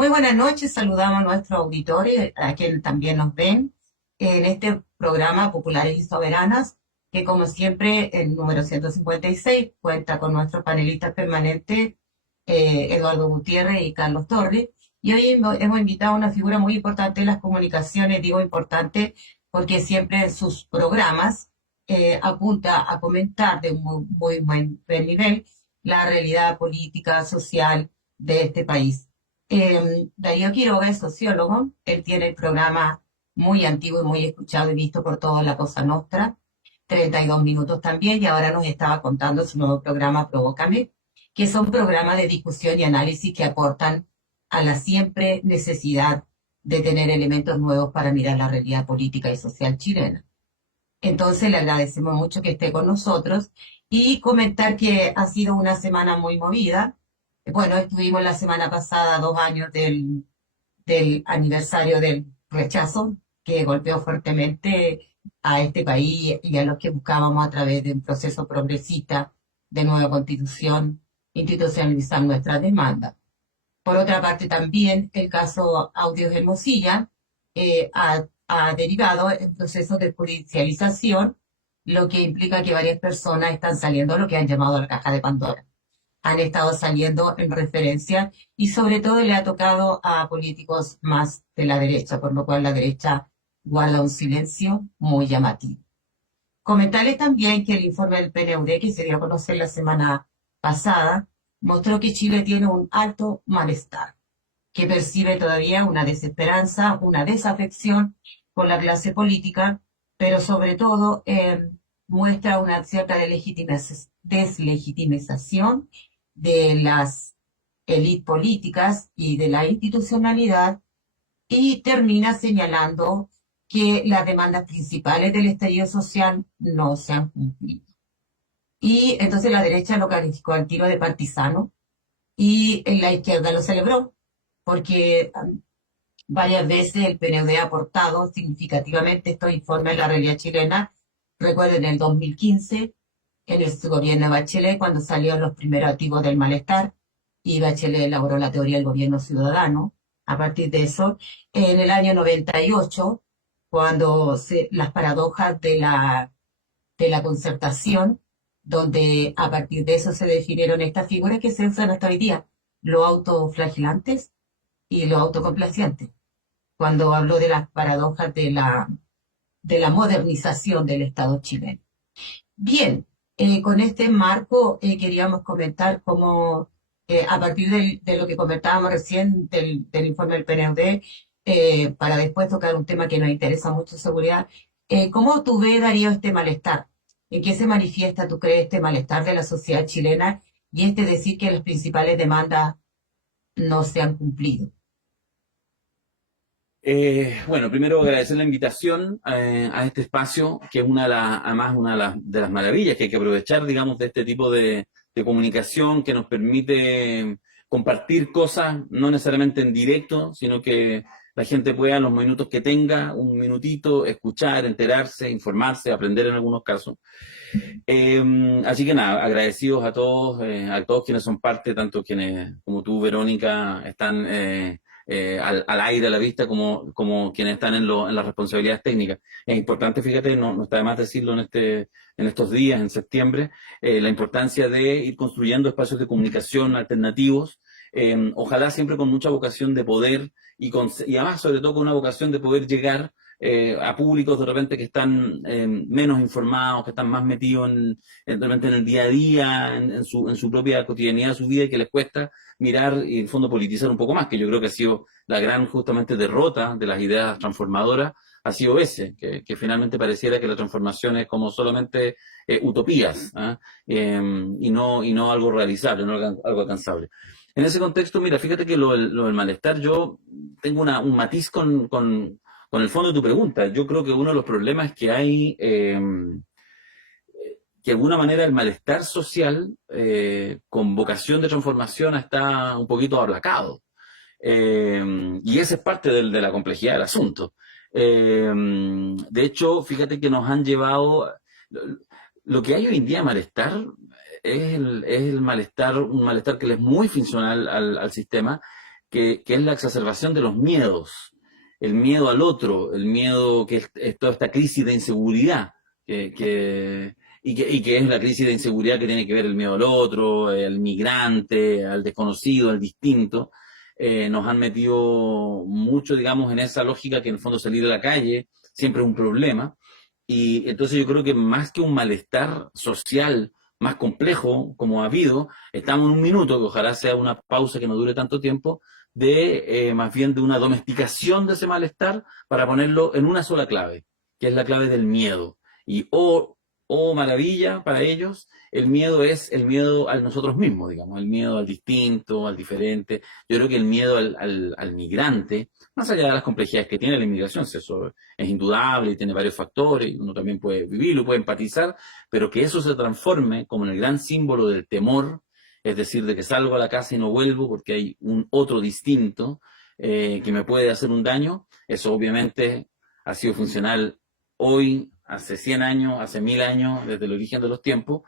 Muy buenas noches, saludamos a nuestros auditores, a quienes también nos ven en este programa Populares y Soberanas, que como siempre el número 156 cuenta con nuestros panelistas permanentes, Eduardo Gutiérrez y Carlos Torres. Y hoy hemos invitado a una figura muy importante de las comunicaciones, digo importante porque siempre en sus programas apunta a comentar de un muy buen nivel la realidad política, social de este país. Darío Quiroga es sociólogo, él tiene el programa muy antiguo y muy escuchado y visto por toda la Cosa Nostra, 32 minutos también, y ahora nos estaba contando su nuevo programa Provócame, que son programas de discusión y análisis que aportan a la siempre necesidad de tener elementos nuevos para mirar la realidad política y social chilena. Entonces le agradecemos mucho que esté con nosotros y comentar que ha sido una semana muy movida. Bueno, estuvimos la semana pasada 2 años del aniversario del rechazo que golpeó fuertemente a este país y a los que buscábamos a través de un proceso progresista de nueva constitución institucionalizar nuestras demandas. Por otra parte, también el caso Audios Hermosilla ha derivado en procesos de judicialización, lo que implica que varias personas están saliendo a lo que han llamado la caja de Pandora. Han estado saliendo en referencia y sobre todo le ha tocado a políticos más de la derecha, por lo cual la derecha guarda un silencio muy llamativo. Comentarles también que el informe del PNUD, que se dio a conocer la semana pasada, mostró que Chile tiene un alto malestar, que percibe todavía una desesperanza, una desafección con la clase política, pero sobre todo muestra una cierta deslegitimización de las élites políticas y de la institucionalidad, y termina señalando que las demandas principales del estallido social no se han cumplido. Y entonces la derecha lo calificó al tiro de partisano y la izquierda lo celebró, porque varias veces el PNUD ha aportado significativamente estos informes de la realidad chilena. Recuerden el 2015, en el gobierno de Bachelet, cuando salieron los primeros activos del malestar, y Bachelet elaboró la teoría del gobierno ciudadano. A partir de eso, en el año 98, cuando las paradojas de la concertación, donde a partir de eso se definieron estas figuras que se usan hasta hoy día, los autoflagelantes y los autocomplacientes, cuando habló de las paradojas de la modernización del Estado chileno. Bien, con este marco queríamos comentar cómo, a partir de lo que comentábamos recién del informe del PNUD, para después tocar un tema que nos interesa mucho, seguridad, ¿cómo tú ves, Darío, este malestar? ¿En qué se manifiesta, tú crees, este malestar de la sociedad chilena y decir que las principales demandas no se han cumplido? Bueno, primero agradecer la invitación a este espacio, que es además una de las maravillas que hay que aprovechar, digamos, de este tipo de comunicación que nos permite compartir cosas, no necesariamente en directo, sino que la gente pueda, en los minutos que tenga, un minutito, escuchar, enterarse, informarse, aprender en algunos casos. Así que nada, agradecidos a todos quienes son parte, tanto quienes como tú, Verónica, están al aire, a la vista, como quienes están en las responsabilidades técnicas. Es importante, fíjate, no está de más decirlo en estos días, en septiembre, la importancia de ir construyendo espacios de comunicación alternativos, ojalá siempre con mucha vocación de poder y además, sobre todo, con una vocación de poder llegar a públicos de repente que están menos informados, que están más metidos de repente en el día a día, en su propia cotidianidad, su vida, y que les cuesta mirar y en el fondo politizar un poco más, que yo creo que ha sido la gran justamente derrota de las ideas transformadoras, ha sido ese, que finalmente pareciera que la transformación es como solamente utopías, ¿eh? Y no algo realizable, no algo alcanzable. En ese contexto, mira, fíjate que lo del malestar, yo tengo un matiz con el fondo de tu pregunta. Yo creo que uno de los problemas que hay, que de alguna manera el malestar social con vocación de transformación está un poquito aplacado. Y esa es parte de la complejidad del asunto. De hecho, fíjate que nos han llevado, lo que hay hoy en día malestar es el malestar, un malestar que le es muy funcional al sistema, que es la exacerbación de los miedos, el miedo al otro, el miedo que es toda esta crisis de inseguridad, y que es la crisis de inseguridad que tiene que ver el miedo al otro, al migrante, al desconocido, al distinto. Nos han metido mucho, digamos, en esa lógica que en el fondo salir a la calle siempre es un problema. Y entonces yo creo que más que un malestar social más complejo, como ha habido, estamos en un minuto, que ojalá sea una pausa que no dure tanto tiempo, de más bien de una domesticación de ese malestar para ponerlo en una sola clave, que es la clave del miedo. Y oh maravilla para ellos, el miedo es el miedo a nosotros mismos, digamos, el miedo al distinto, al diferente. Yo creo que el miedo al migrante, más allá de las complejidades que tiene la inmigración, si eso es indudable y tiene varios factores, y uno también puede vivirlo, puede empatizar, pero que eso se transforme como en el gran símbolo del temor, es decir, de que salgo a la casa y no vuelvo porque hay un otro distinto que me puede hacer un daño, eso obviamente ha sido funcional hoy, hace 100 años, hace 1000 años, desde el origen de los tiempos,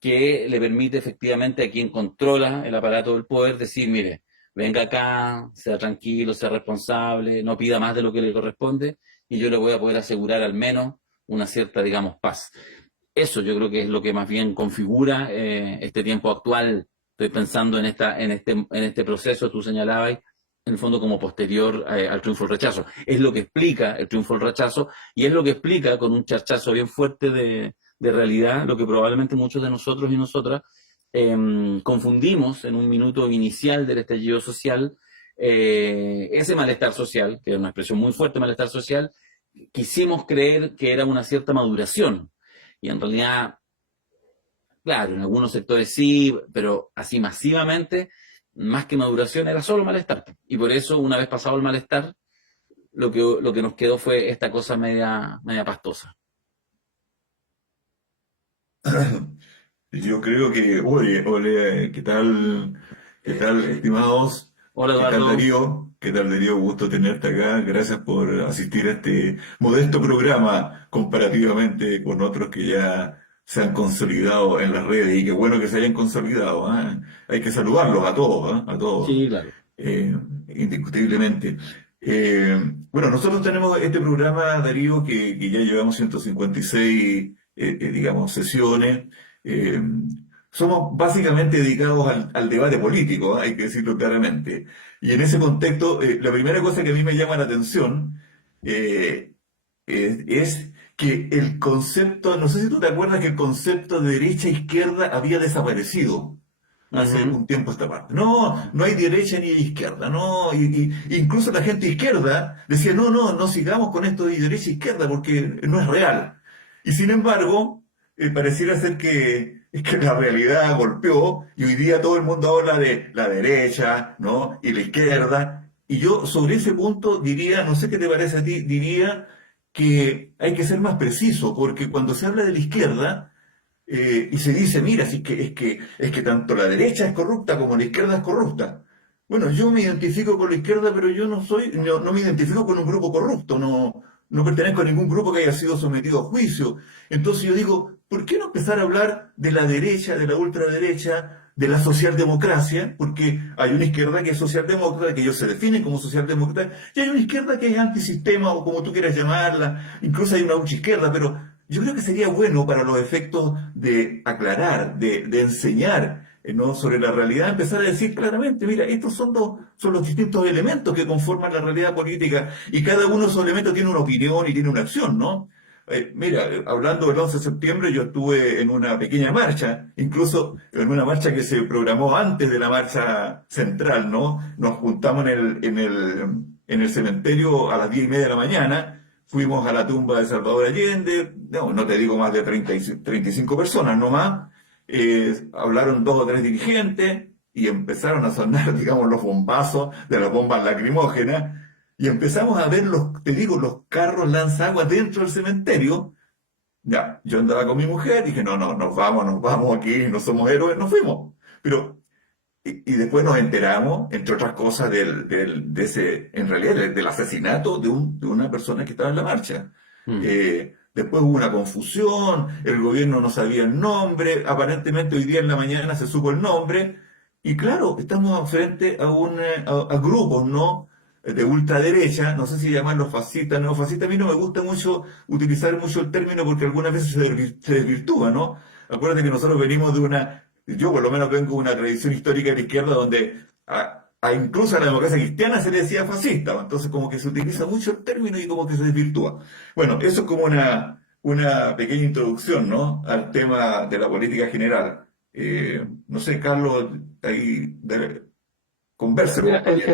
que le permite efectivamente a quien controla el aparato del poder decir, mire, venga acá, sea tranquilo, sea responsable, no pida más de lo que le corresponde y yo le voy a poder asegurar al menos una cierta, digamos, paz. Eso yo creo que es lo que más bien configura este tiempo actual. Estoy pensando en este proceso, tú señalabas, en el fondo como posterior al triunfo del rechazo. Es lo que explica el triunfo del rechazo y es lo que explica con un charchazo bien fuerte de realidad lo que probablemente muchos de nosotros y nosotras confundimos en un minuto inicial del estallido social, ese malestar social, que es una expresión muy fuerte, malestar social, quisimos creer que era una cierta maduración. Y en realidad, claro, en algunos sectores sí, pero así masivamente, más que maduración, era solo malestar. Y por eso, una vez pasado el malestar, lo que nos quedó fue esta cosa media pastosa. Yo creo que, oye, ole, qué tal, estimados? Hola ¿Qué tal, Eduardo. Darío? ¿Qué tal, Darío? Gusto tenerte acá. Gracias por asistir a este modesto programa comparativamente con otros que ya se han consolidado en las redes y qué bueno que se hayan consolidado, ¿ah? Hay que saludarlos a todos, ¿ah? A todos, Sí, claro. eh, indiscutiblemente. Bueno, nosotros tenemos este programa, Darío, que ya llevamos 156, digamos, sesiones. Eh, Somos básicamente dedicados al debate político, ¿eh? Hay que decirlo claramente. Y en ese contexto, la primera cosa que a mí me llama la atención eh, es que el concepto, no sé si tú te acuerdas que el concepto de derecha-izquierda había desaparecido hace Ujú. un tiempo a esta parte. No, no hay derecha ni izquierda, no, incluso la gente izquierda decía, no, no, no sigamos con esto de derecha e izquierda porque no es real. Y sin embargo, pareciera ser que la realidad golpeó y hoy día todo el mundo habla de la derecha, ¿no? Y la izquierda. Y yo sobre ese punto diría, no sé qué te parece a ti, diría que hay que ser más preciso, porque cuando se habla de la izquierda, y se dice, mira, si es que tanto la derecha es corrupta como la izquierda es corrupta. Bueno, yo me identifico con la izquierda, pero yo no me identifico con un grupo corrupto, no pertenezco a ningún grupo que haya sido sometido a juicio. Entonces yo digo, ¿por qué no empezar a hablar de la derecha, de la ultraderecha, de la socialdemocracia? Porque hay una izquierda que es socialdemócrata, que ellos se definen como socialdemócrata, y hay una izquierda que es antisistema, o como tú quieras llamarla, incluso hay una ultraizquierda, pero yo creo que sería bueno para los efectos de aclarar, de enseñar, ¿no? Sobre la realidad, empezar a decir claramente, mira, estos son los distintos elementos que conforman la realidad política y cada uno de esos elementos tiene una opinión y tiene una acción, ¿no? Mira, hablando del 11 de septiembre, yo estuve en una pequeña marcha, incluso en una marcha que se programó antes de la marcha central, ¿no? Nos juntamos en el cementerio a las 10:30 de la mañana. Fuimos a la tumba de Salvador Allende, no te digo más de 35 personas, no más. Hablaron dos o tres dirigentes y empezaron a sonar, digamos, los bombazos de las bombas lacrimógenas. Y empezamos a ver te digo, los carros lanzaguas dentro del cementerio. Ya, yo andaba con mi mujer, dije, no, no, nos vamos aquí, no somos héroes, nos fuimos. Pero y después nos enteramos, entre otras cosas, de ese, en realidad, del asesinato de una persona que estaba en la marcha. Mm. Después hubo una confusión, el gobierno no sabía el nombre, aparentemente hoy día en la mañana se supo el nombre, Y claro, estamos frente a grupos, ¿no? De ultraderecha, no sé si llamarlos fascistas, neofascistas. A mí no me gusta mucho utilizar mucho el término porque algunas veces se desvirtúa, ¿no? Acuérdate que nosotros venimos yo por lo menos vengo de una tradición histórica de la izquierda donde incluso a la democracia cristiana se le decía fascista, ¿no? Entonces como que se utiliza mucho el término y como que se desvirtúa. Bueno, eso es como una pequeña introducción, ¿no? Al tema de la política general. No sé, Carlos, ahí convérselo, Mira, compañero.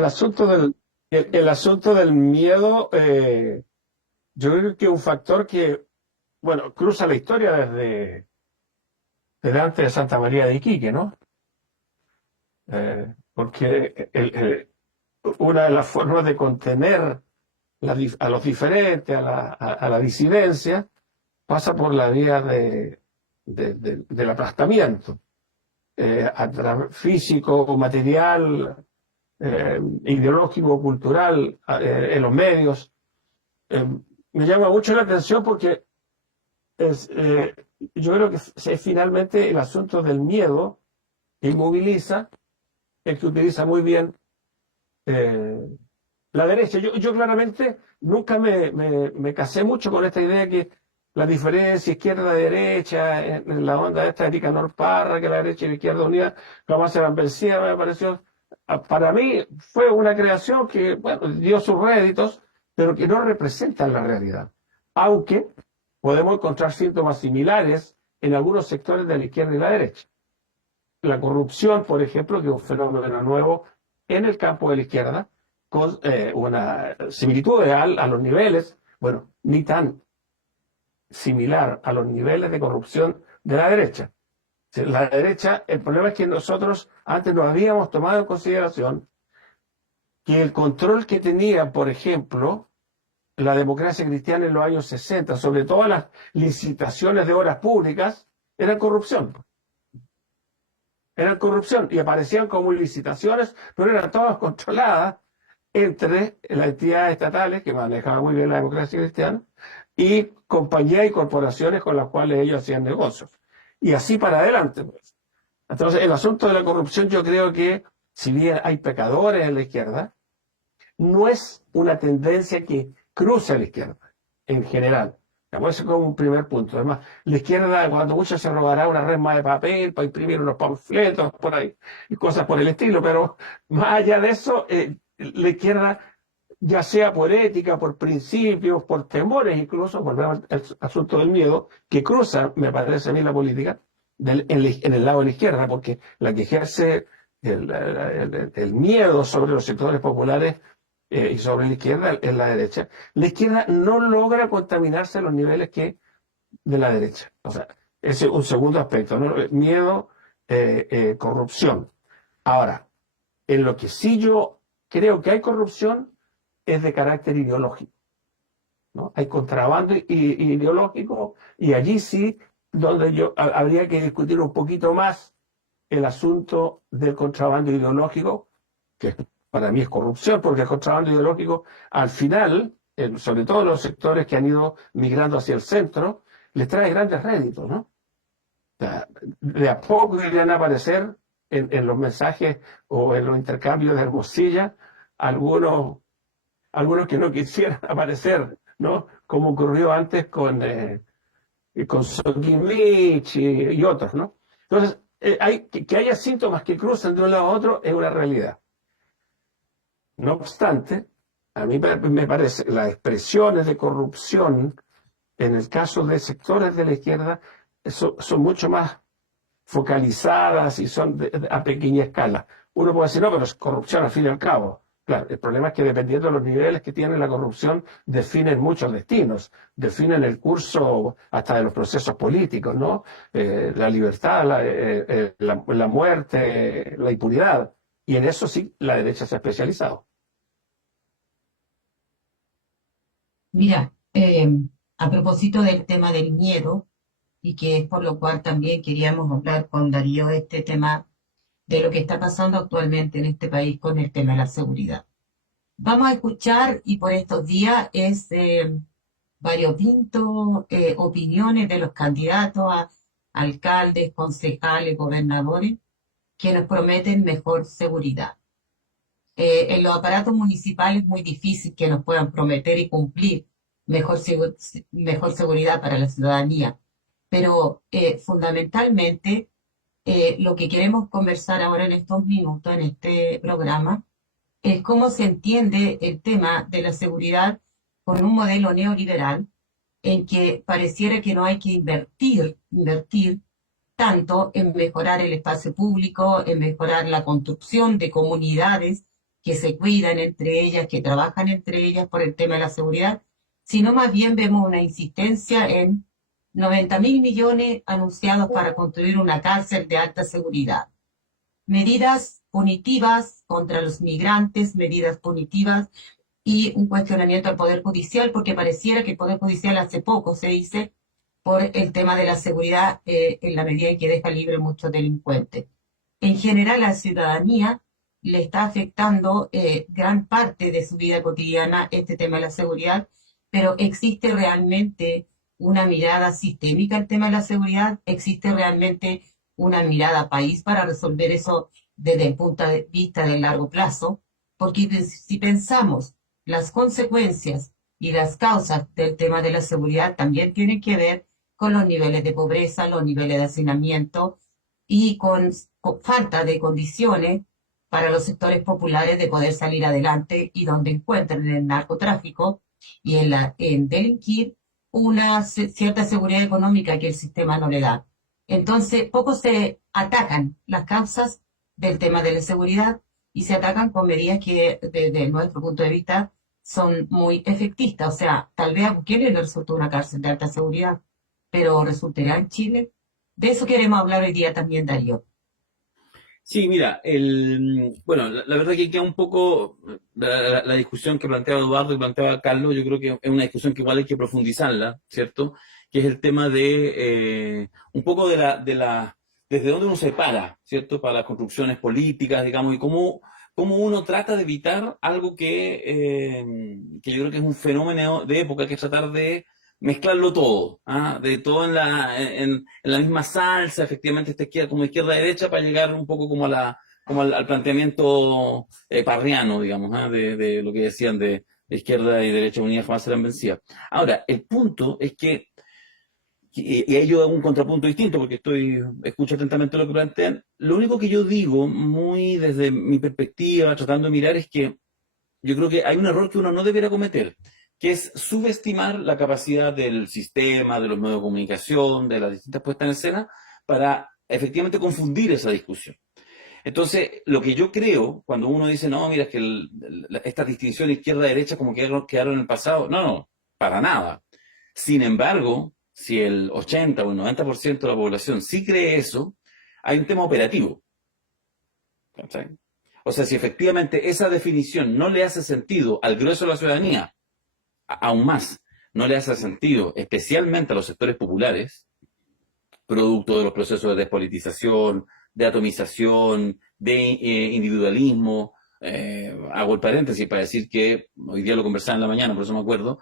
el asunto del miedo, yo creo que es un factor que, bueno, cruza la historia desde antes de Santa María de Iquique, ¿no? Porque una de las formas de contener a los diferentes, a la disidencia, pasa por la vía del aplastamiento, físico, material, ideológico, cultural, en los medios. Eh, Me llama mucho la atención porque yo creo que es finalmente el asunto del miedo que inmoviliza, el que utiliza muy bien eh, la derecha. Yo claramente nunca me casé mucho con esta idea que la diferencia izquierda-derecha, en la onda esta de Nicanor Parra, que la derecha y la izquierda unida jamás se van vencidas, me pareció, para mí fue una creación que, bueno, dio sus réditos, pero que no representa la realidad. Aunque podemos encontrar síntomas similares en algunos sectores de la izquierda y la derecha. La corrupción, por ejemplo, que es un fenómeno nuevo en el campo de la izquierda, con una similitud real a los niveles, bueno, ni tan similar a los niveles de corrupción de la derecha. La derecha, el problema es que nosotros antes no habíamos tomado en consideración que el control que tenía, por ejemplo, la democracia cristiana en los años 60, sobre todas las licitaciones de obras públicas, eran corrupción. Eran corrupción y aparecían como licitaciones, pero eran todas controladas entre las entidades estatales, que manejaban muy bien la democracia cristiana, y compañías y corporaciones con las cuales ellos hacían negocios. Y así para adelante, pues. Entonces, el asunto de la corrupción, yo creo que, si bien hay pecadores en la izquierda, no es una tendencia que cruce a la izquierda, en general. Eso es como un primer punto. Además, la izquierda, cuando mucho, se robará una resma de papel para imprimir unos panfletos por ahí y cosas por el estilo, pero más allá de eso, la izquierda, ya sea por ética, por principios, por temores, incluso, volvemos al asunto del miedo, que cruza, me parece a mí, la política en el lado de la izquierda, porque la que ejerce el miedo sobre los sectores populares y sobre la izquierda es la derecha. La izquierda no logra contaminarse a los niveles que de la derecha. O sea, ese es un segundo aspecto, ¿no? Miedo, corrupción. Ahora, en lo que sí yo creo que hay corrupción es de carácter ideológico, ¿no? Hay contrabando ideológico y allí sí donde habría que discutir un poquito más el asunto del contrabando ideológico, que para mí es corrupción, porque el contrabando ideológico, al final, sobre todo en los sectores que han ido migrando hacia el centro, les trae grandes réditos, ¿no? O sea, de a poco irían a aparecer en los mensajes o en los intercambios de Hermosilla algunos que no quisieran aparecer, ¿no? Como ocurrió antes con Sokimich y otros, ¿no? Entonces, que haya síntomas que cruzan de un lado a otro es una realidad. No obstante, a mí me parece las expresiones de corrupción en el caso de sectores de la izquierda son mucho más focalizadas y son a pequeña escala. Uno puede decir, no, pero es corrupción al fin y al cabo. Claro, el problema es que dependiendo de los niveles que tiene la corrupción, definen muchos destinos, definen el curso hasta de los procesos políticos, ¿no? La libertad, la muerte, la impunidad. Y en eso sí, la derecha se ha especializado. Mira, a propósito del tema del miedo, y que es por lo cual también queríamos hablar con Darío este tema de lo que está pasando actualmente en este país con el tema de la seguridad. Vamos a escuchar, y por estos días es variopinto opiniones de los candidatos a alcaldes, concejales, gobernadores, que nos prometen mejor seguridad. En los aparatos municipales es muy difícil que nos puedan prometer y cumplir mejor seguridad para la ciudadanía, pero fundamentalmente lo que queremos conversar ahora en estos minutos, en este programa, es cómo se entiende el tema de la seguridad con un modelo neoliberal en que pareciera que no hay que invertir tanto en mejorar el espacio público, en mejorar la construcción de comunidades que se cuidan entre ellas, que trabajan entre ellas por el tema de la seguridad, sino más bien vemos una insistencia en 90.000 millones anunciados para construir una cárcel de alta seguridad. Medidas punitivas contra los migrantes, medidas punitivas y un cuestionamiento al Poder Judicial, porque pareciera que el Poder Judicial hace poco, se dice, por el tema de la seguridad en la medida en que deja libre muchos delincuentes. En general, a la ciudadanía le está afectando gran parte de su vida cotidiana este tema de la seguridad, pero ¿existe realmente una mirada sistémica al tema de la seguridad? ¿Existe realmente una mirada país para resolver eso desde el punto de vista del largo plazo? Porque si pensamos las consecuencias y las causas del tema de la seguridad también tienen que ver con los niveles de pobreza, los niveles de hacinamiento y con falta de condiciones para los sectores populares de poder salir adelante y donde encuentran en el narcotráfico y en delinquir una cierta seguridad económica que el sistema no le da. Entonces, poco se atacan las causas del tema de la seguridad y se atacan con medidas que, desde nuestro punto de vista, son muy efectistas. O sea, tal vez a Bukele le resultó una cárcel de alta seguridad, pero ¿resultará en Chile? De eso queremos hablar hoy día también, Darío. Sí, mira, bueno, la verdad que queda un poco la discusión que planteaba Eduardo y planteaba Carlos. Yo creo que es una discusión que igual hay que profundizarla, ¿cierto? Que es el tema de un poco desde dónde uno se para, ¿cierto? Para las construcciones políticas, digamos, y cómo uno trata de evitar algo que yo creo que es un fenómeno de época, que es tratar de mezclarlo todo, ¿ah? De todo en la misma salsa, efectivamente, como izquierda-derecha, para llegar un poco como al planteamiento parriano, digamos, ¿ah? De lo que decían de izquierda y derecha unidas jamás serán vencidas. Ahora, el punto es que, y ahí yo hago un contrapunto distinto, porque escucho atentamente lo que plantean. Lo único que yo digo, muy desde mi perspectiva, tratando de mirar, es que yo creo que hay un error que uno no debería cometer, que es subestimar la capacidad del sistema, de los medios de comunicación, de las distintas puestas en escena, para efectivamente confundir esa discusión. Entonces, lo que yo creo, cuando uno dice, no, mira, es que esta distinción izquierda-derecha como que quedaron en el pasado, no, para nada. Sin embargo, si el 80 o el 90% de la población sí cree eso, hay un tema operativo. ¿Cachai? O sea, si efectivamente esa definición no le hace sentido al grueso de la ciudadanía, aún más, no le hace sentido, especialmente a los sectores populares, producto de los procesos de despolitización, de atomización, de individualismo. Hago el paréntesis para decir que hoy día lo conversaba en la mañana, por eso me acuerdo,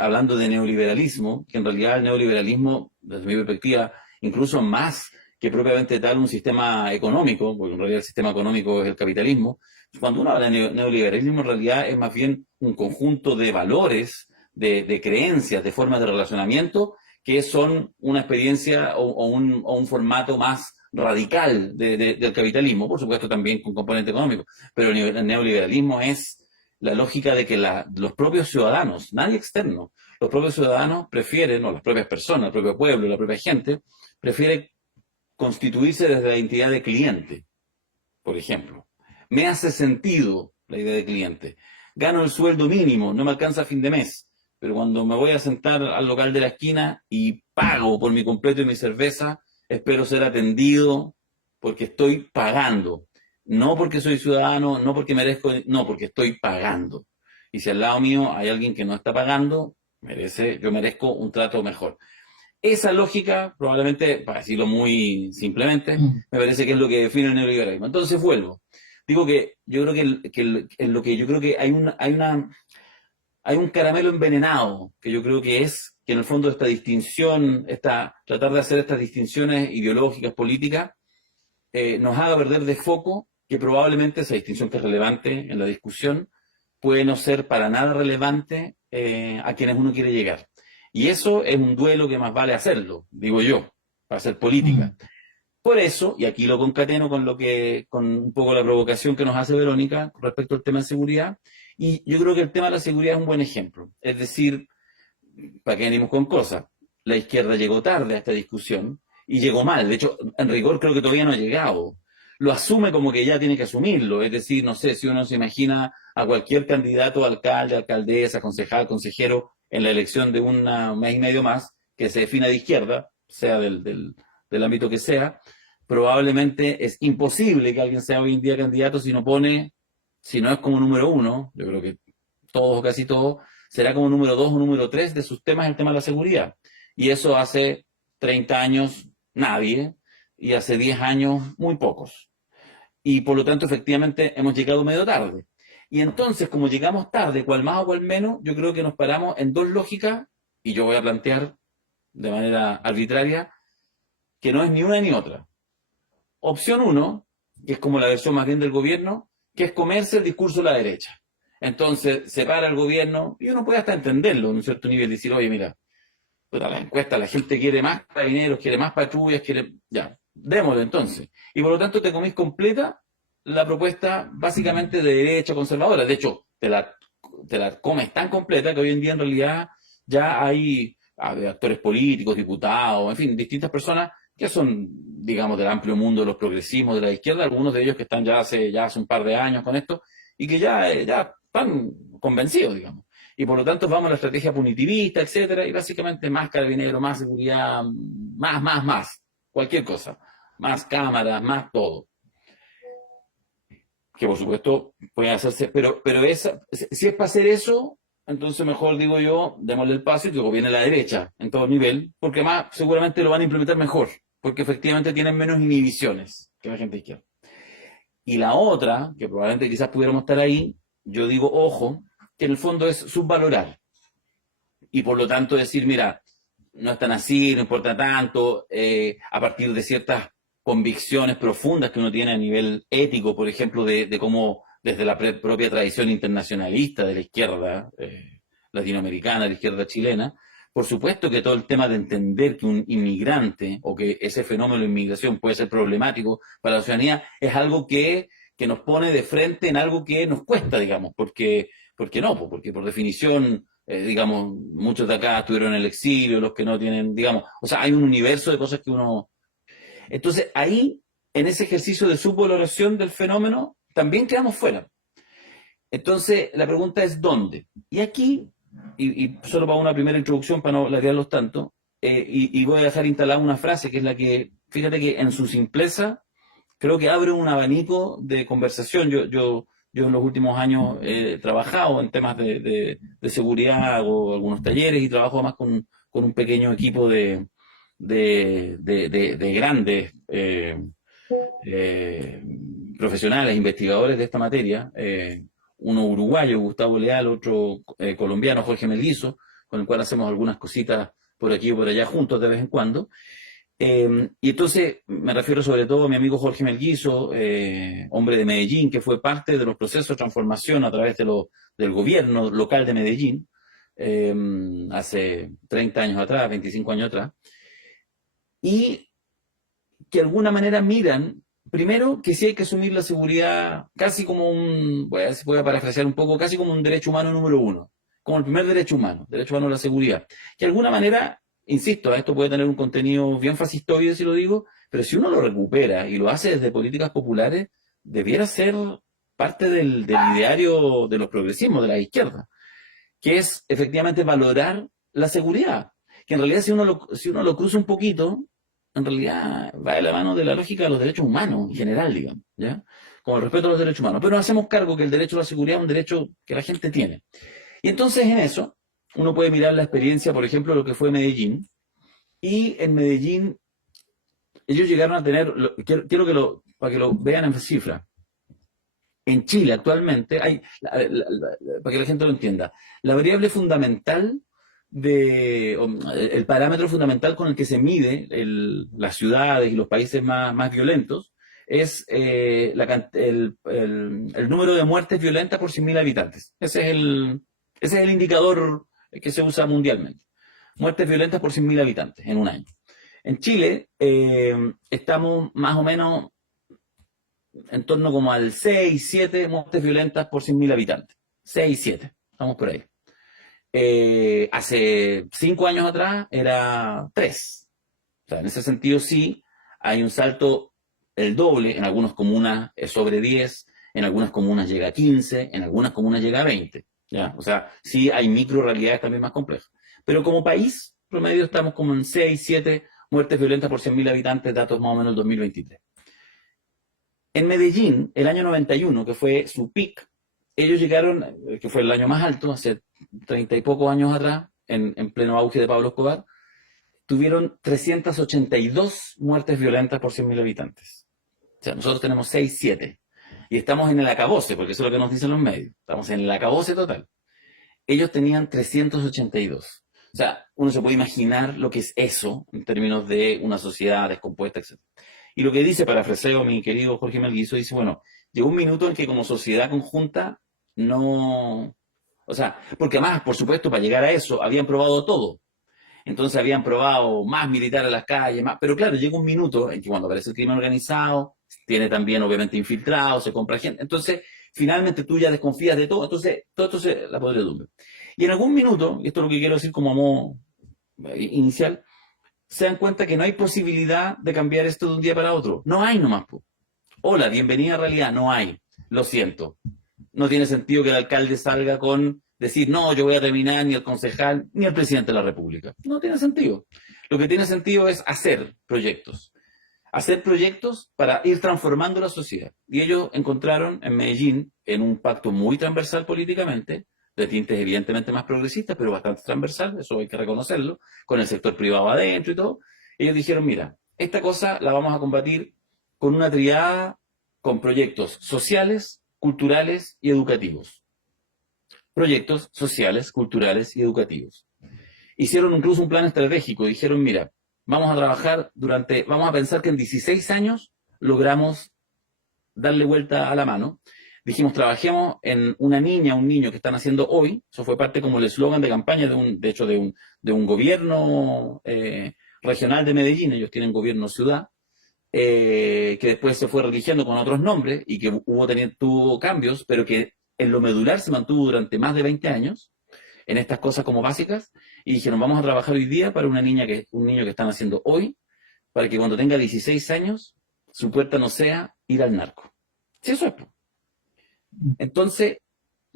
hablando de neoliberalismo, que en realidad el neoliberalismo, desde mi perspectiva, incluso más que propiamente tal un sistema económico, porque en realidad el sistema económico es el capitalismo. Cuando uno habla de neoliberalismo, en realidad es más bien un conjunto de valores, de creencias, de formas de relacionamiento, que son una experiencia o un formato más radical del capitalismo, por supuesto también con componente económico. Pero el neoliberalismo es la lógica de que los propios ciudadanos, nadie externo, los propios ciudadanos prefieren, o las propias personas, el propio pueblo, la propia gente, prefiere constituirse desde la identidad de cliente, por ejemplo. Me hace sentido la idea de cliente. Gano el sueldo mínimo, no me alcanza a fin de mes, pero cuando me voy a sentar al local de la esquina y pago por mi completo y mi cerveza, espero ser atendido porque estoy pagando. No porque soy ciudadano, no porque merezco, no, porque estoy pagando. Y si al lado mío hay alguien que no está pagando, yo merezco un trato mejor. Esa lógica, probablemente, para decirlo muy simplemente, me parece que es lo que define el neoliberalismo. Entonces vuelvo. Digo que yo creo en lo que yo creo que hay un caramelo envenenado, que yo creo que es que en el fondo esta distinción, tratar de hacer estas distinciones ideológicas, políticas, nos haga perder de foco que probablemente esa distinción que es relevante en la discusión puede no ser para nada relevante a quienes uno quiere llegar. Y eso es un duelo que más vale hacerlo, digo yo, para hacer política. Por eso, y aquí lo concateno con un poco la provocación que nos hace Verónica respecto al tema de seguridad, y yo creo que el tema de la seguridad es un buen ejemplo. Es decir, para que venimos con cosas, la izquierda llegó tarde a esta discusión y llegó mal. De hecho, en rigor creo que todavía no ha llegado. Lo asume como que ya tiene que asumirlo. Es decir, no sé, si uno se imagina a cualquier candidato, alcalde, alcaldesa, concejal, consejero, en la elección de un mes y medio más, que se defina de izquierda, sea del ámbito que sea, probablemente es imposible que alguien sea hoy en día candidato si no es como número uno, yo creo que todos o casi todos, será como número 2 o número 3 de sus temas el tema de la seguridad. Y eso hace 30 años nadie, y hace 10 años muy pocos. Y por lo tanto, efectivamente, hemos llegado medio tarde. Y entonces, como llegamos tarde, cual más o cual menos, yo creo que nos paramos en dos lógicas, y yo voy a plantear de manera arbitraria, que no es ni una ni otra. Opción 1, que es como la versión más bien del gobierno, que es comerse el discurso de la derecha. Entonces, se para el gobierno, y uno puede hasta entenderlo en un cierto nivel, decir, oye, mira, la encuesta, la gente quiere más carabineros, quiere más patrullas, ya, démoslo entonces. Y por lo tanto te comís completa la propuesta básicamente de derecha conservadora. De hecho, te la comes tan completa que hoy en día en realidad ya hay actores políticos, diputados, en fin, distintas personas que son, digamos, del amplio mundo de los progresismos de la izquierda, algunos de ellos que están ya hace un par de años con esto, y que ya están convencidos, digamos. Y por lo tanto vamos a la estrategia punitivista, etcétera, y básicamente más carabinero, más seguridad, más, cualquier cosa, más cámaras, más todo. Que por supuesto puede hacerse, pero si es para hacer eso, entonces mejor digo yo, démosle el paso y luego viene la derecha en todo nivel, porque más seguramente lo van a implementar mejor, porque efectivamente tienen menos inhibiciones que la gente izquierda. Y la otra, que probablemente quizás pudiéramos estar ahí, yo digo, ojo, que en el fondo es subvalorar. Y por lo tanto decir, mira, no es tan así, no importa tanto, a partir de ciertas convicciones profundas que uno tiene a nivel ético, por ejemplo, de cómo desde la propia tradición internacionalista de la izquierda latinoamericana, de la izquierda chilena, por supuesto que todo el tema de entender que un inmigrante o que ese fenómeno de inmigración puede ser problemático para la ciudadanía es algo que nos pone de frente en algo que nos cuesta, digamos, porque por definición, digamos, muchos de acá estuvieron en el exilio, los que no tienen, digamos, o sea, hay un universo de cosas que uno... Entonces, ahí, en ese ejercicio de subvaloración del fenómeno, también quedamos fuera. Entonces, la pregunta es ¿dónde? Y aquí, y solo para una primera introducción, para no ladearlos tanto, y voy a dejar instalada una frase que es la que, fíjate que en su simpleza, creo que abre un abanico de conversación. Yo en los últimos años he trabajado en temas de seguridad, hago algunos talleres y trabajo además con un pequeño equipo de grandes profesionales, investigadores de esta materia, uno uruguayo, Gustavo Leal, otro colombiano, Jorge Melguizo, con el cual hacemos algunas cositas por aquí y por allá juntos de vez en cuando. Y entonces me refiero sobre todo a mi amigo Jorge Melguizo, hombre de Medellín, que fue parte de los procesos de transformación a través del gobierno local de Medellín, hace 30 años atrás, 25 años atrás, y que de alguna manera miran, primero, que sí hay que asumir la seguridad casi como voy a parafrasear un poco, casi como un derecho humano número 1, como el primer derecho humano a la seguridad, que de alguna manera... Insisto, esto puede tener un contenido bien fascistoide, si lo digo, pero si uno lo recupera y lo hace desde políticas populares, debiera ser parte del ideario de los progresismos, de la izquierda, que es efectivamente valorar la seguridad, que en realidad si uno lo cruza un poquito, en realidad va de la mano de la lógica de los derechos humanos en general, digamos, ¿ya? Como el respeto a los derechos humanos, pero nos hacemos cargo que el derecho a la seguridad es un derecho que la gente tiene. Y entonces en eso, uno puede mirar la experiencia, por ejemplo, lo que fue Medellín, y en Medellín ellos llegaron a tener, quiero para que lo vean en cifra, en Chile actualmente hay, para que la gente lo entienda, la variable fundamental, el parámetro fundamental con el que se mide las ciudades y los países más violentos, es el número de muertes violentas por 100.000 habitantes. Ese es el indicador que se usa mundialmente. Muertes violentas por 100.000 habitantes en un año. En Chile estamos más o menos en torno como al 6, 7 muertes violentas por 100.000 habitantes. 6, 7, estamos por ahí. Hace 5 años atrás era 3. O sea, en ese sentido sí hay un salto el doble, en algunas comunas es sobre 10, en algunas comunas llega a 15, en algunas comunas llega a 20. ¿Ya? O sea, sí hay micro realidades también más complejas. Pero como país, promedio estamos como en 6, 7 muertes violentas por 100.000 habitantes, datos más o menos del 2023. En Medellín, el año 91, que fue su peak, ellos llegaron, que fue el año más alto, hace 30 y pocos años atrás, en pleno auge de Pablo Escobar, tuvieron 382 muertes violentas por 100.000 habitantes. O sea, nosotros tenemos 6, 7. Y estamos en el acabose, porque eso es lo que nos dicen los medios. Estamos en el acabose total. Ellos tenían 382. O sea, uno se puede imaginar lo que es eso en términos de una sociedad descompuesta, etc. Y lo que dice, parafraseo mi querido Jorge Melguizo, dice, bueno, llegó un minuto en que como sociedad conjunta no... O sea, porque además, por supuesto, para llegar a eso, habían probado todo. Entonces habían probado más militar en las calles, más... Pero claro, llega un minuto en que cuando aparece el crimen organizado, tiene también obviamente infiltrados, se compra gente. Entonces, finalmente tú ya desconfías de todo. Entonces, todo esto se la podredumbre. Y en algún minuto, y esto es lo que quiero decir como a modo inicial, se dan cuenta que no hay posibilidad de cambiar esto de un día para otro. No hay nomás. Po. Hola, bienvenida a realidad. No hay. Lo siento. No tiene sentido que el alcalde salga con decir, no, yo voy a terminar, ni el concejal, ni el presidente de la República. No tiene sentido. Lo que tiene sentido es hacer proyectos. Hacer proyectos para ir transformando la sociedad. Y ellos encontraron en Medellín, en un pacto muy transversal políticamente, de tintes evidentemente más progresistas, pero bastante transversal, eso hay que reconocerlo, con el sector privado adentro y todo. Ellos dijeron, mira, esta cosa la vamos a combatir con una triada, con proyectos sociales, culturales y educativos. Proyectos sociales, culturales y educativos. Hicieron incluso un plan estratégico. Dijeron, mira, vamos a trabajar vamos a pensar que en 16 años logramos darle vuelta a la mano. Dijimos, trabajemos en una niña, un niño que están haciendo hoy. Eso fue parte como el eslogan de campaña de un gobierno regional de Medellín. Ellos tienen gobierno ciudad. Que después se fue religiendo con otros nombres y que tuvo cambios, pero que en lo medular se mantuvo durante más de 20 años, en estas cosas como básicas, y dijeron, vamos a trabajar hoy día para un niño que están haciendo hoy, para que cuando tenga 16 años, su puerta no sea ir al narco. Sí, eso es. Entonces,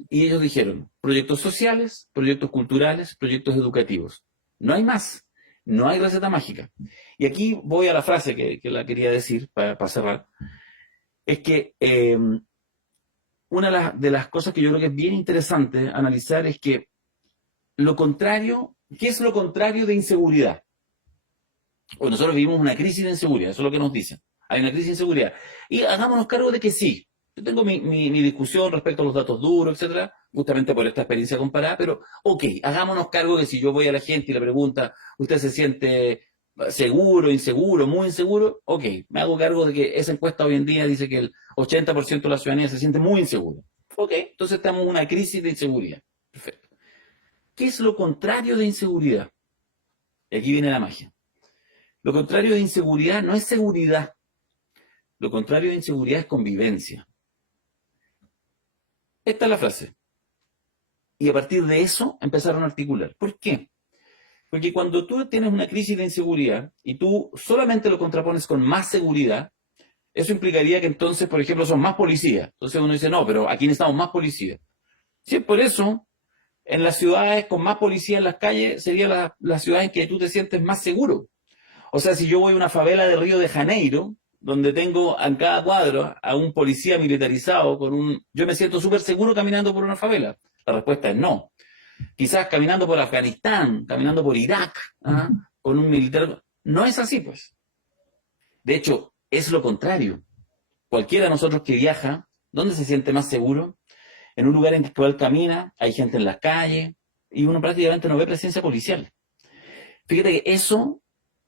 y ellos dijeron, proyectos sociales, proyectos culturales, proyectos educativos. No hay más. No hay receta mágica. Y aquí voy a la frase que la quería decir para cerrar. Es que una de las cosas que yo creo que es bien interesante analizar es que lo contrario, ¿qué es lo contrario de inseguridad? Pues nosotros vivimos una crisis de inseguridad, eso es lo que nos dicen. Hay una crisis de inseguridad. Y hagámonos cargo de que sí. Yo tengo mi discusión respecto a los datos duros, etcétera, justamente por esta experiencia comparada, pero ok, hagámonos cargo de que si yo voy a la gente y le pregunta, ¿usted se siente seguro, inseguro, muy inseguro? Ok, me hago cargo de que esa encuesta hoy en día dice que el 80% de la ciudadanía se siente muy inseguro. Ok, entonces estamos en una crisis de inseguridad. Perfecto. ¿Qué es lo contrario de inseguridad? Y aquí viene la magia. Lo contrario de inseguridad no es seguridad. Lo contrario de inseguridad es convivencia. Esta es la frase. Y a partir de eso empezaron a articular. ¿Por qué? Porque cuando tú tienes una crisis de inseguridad y tú solamente lo contrapones con más seguridad, eso implicaría que entonces, por ejemplo, son más policías. Entonces uno dice, no, pero aquí necesitamos más policías. Si es por eso, en las ciudades con más policías en las calles, serían las ciudades en que tú te sientes más seguro. O sea, si yo voy a una favela de Río de Janeiro, donde tengo en cada cuadro a un policía militarizado, yo me siento súper seguro caminando por una favela. La respuesta es no. Quizás caminando por Afganistán, caminando por Irak, con un militar. No es así, pues. De hecho, es lo contrario. Cualquiera de nosotros que viaja, ¿dónde se siente más seguro? En un lugar en el cual camina, hay gente en las calles, y uno prácticamente no ve presencia policial. Fíjate que eso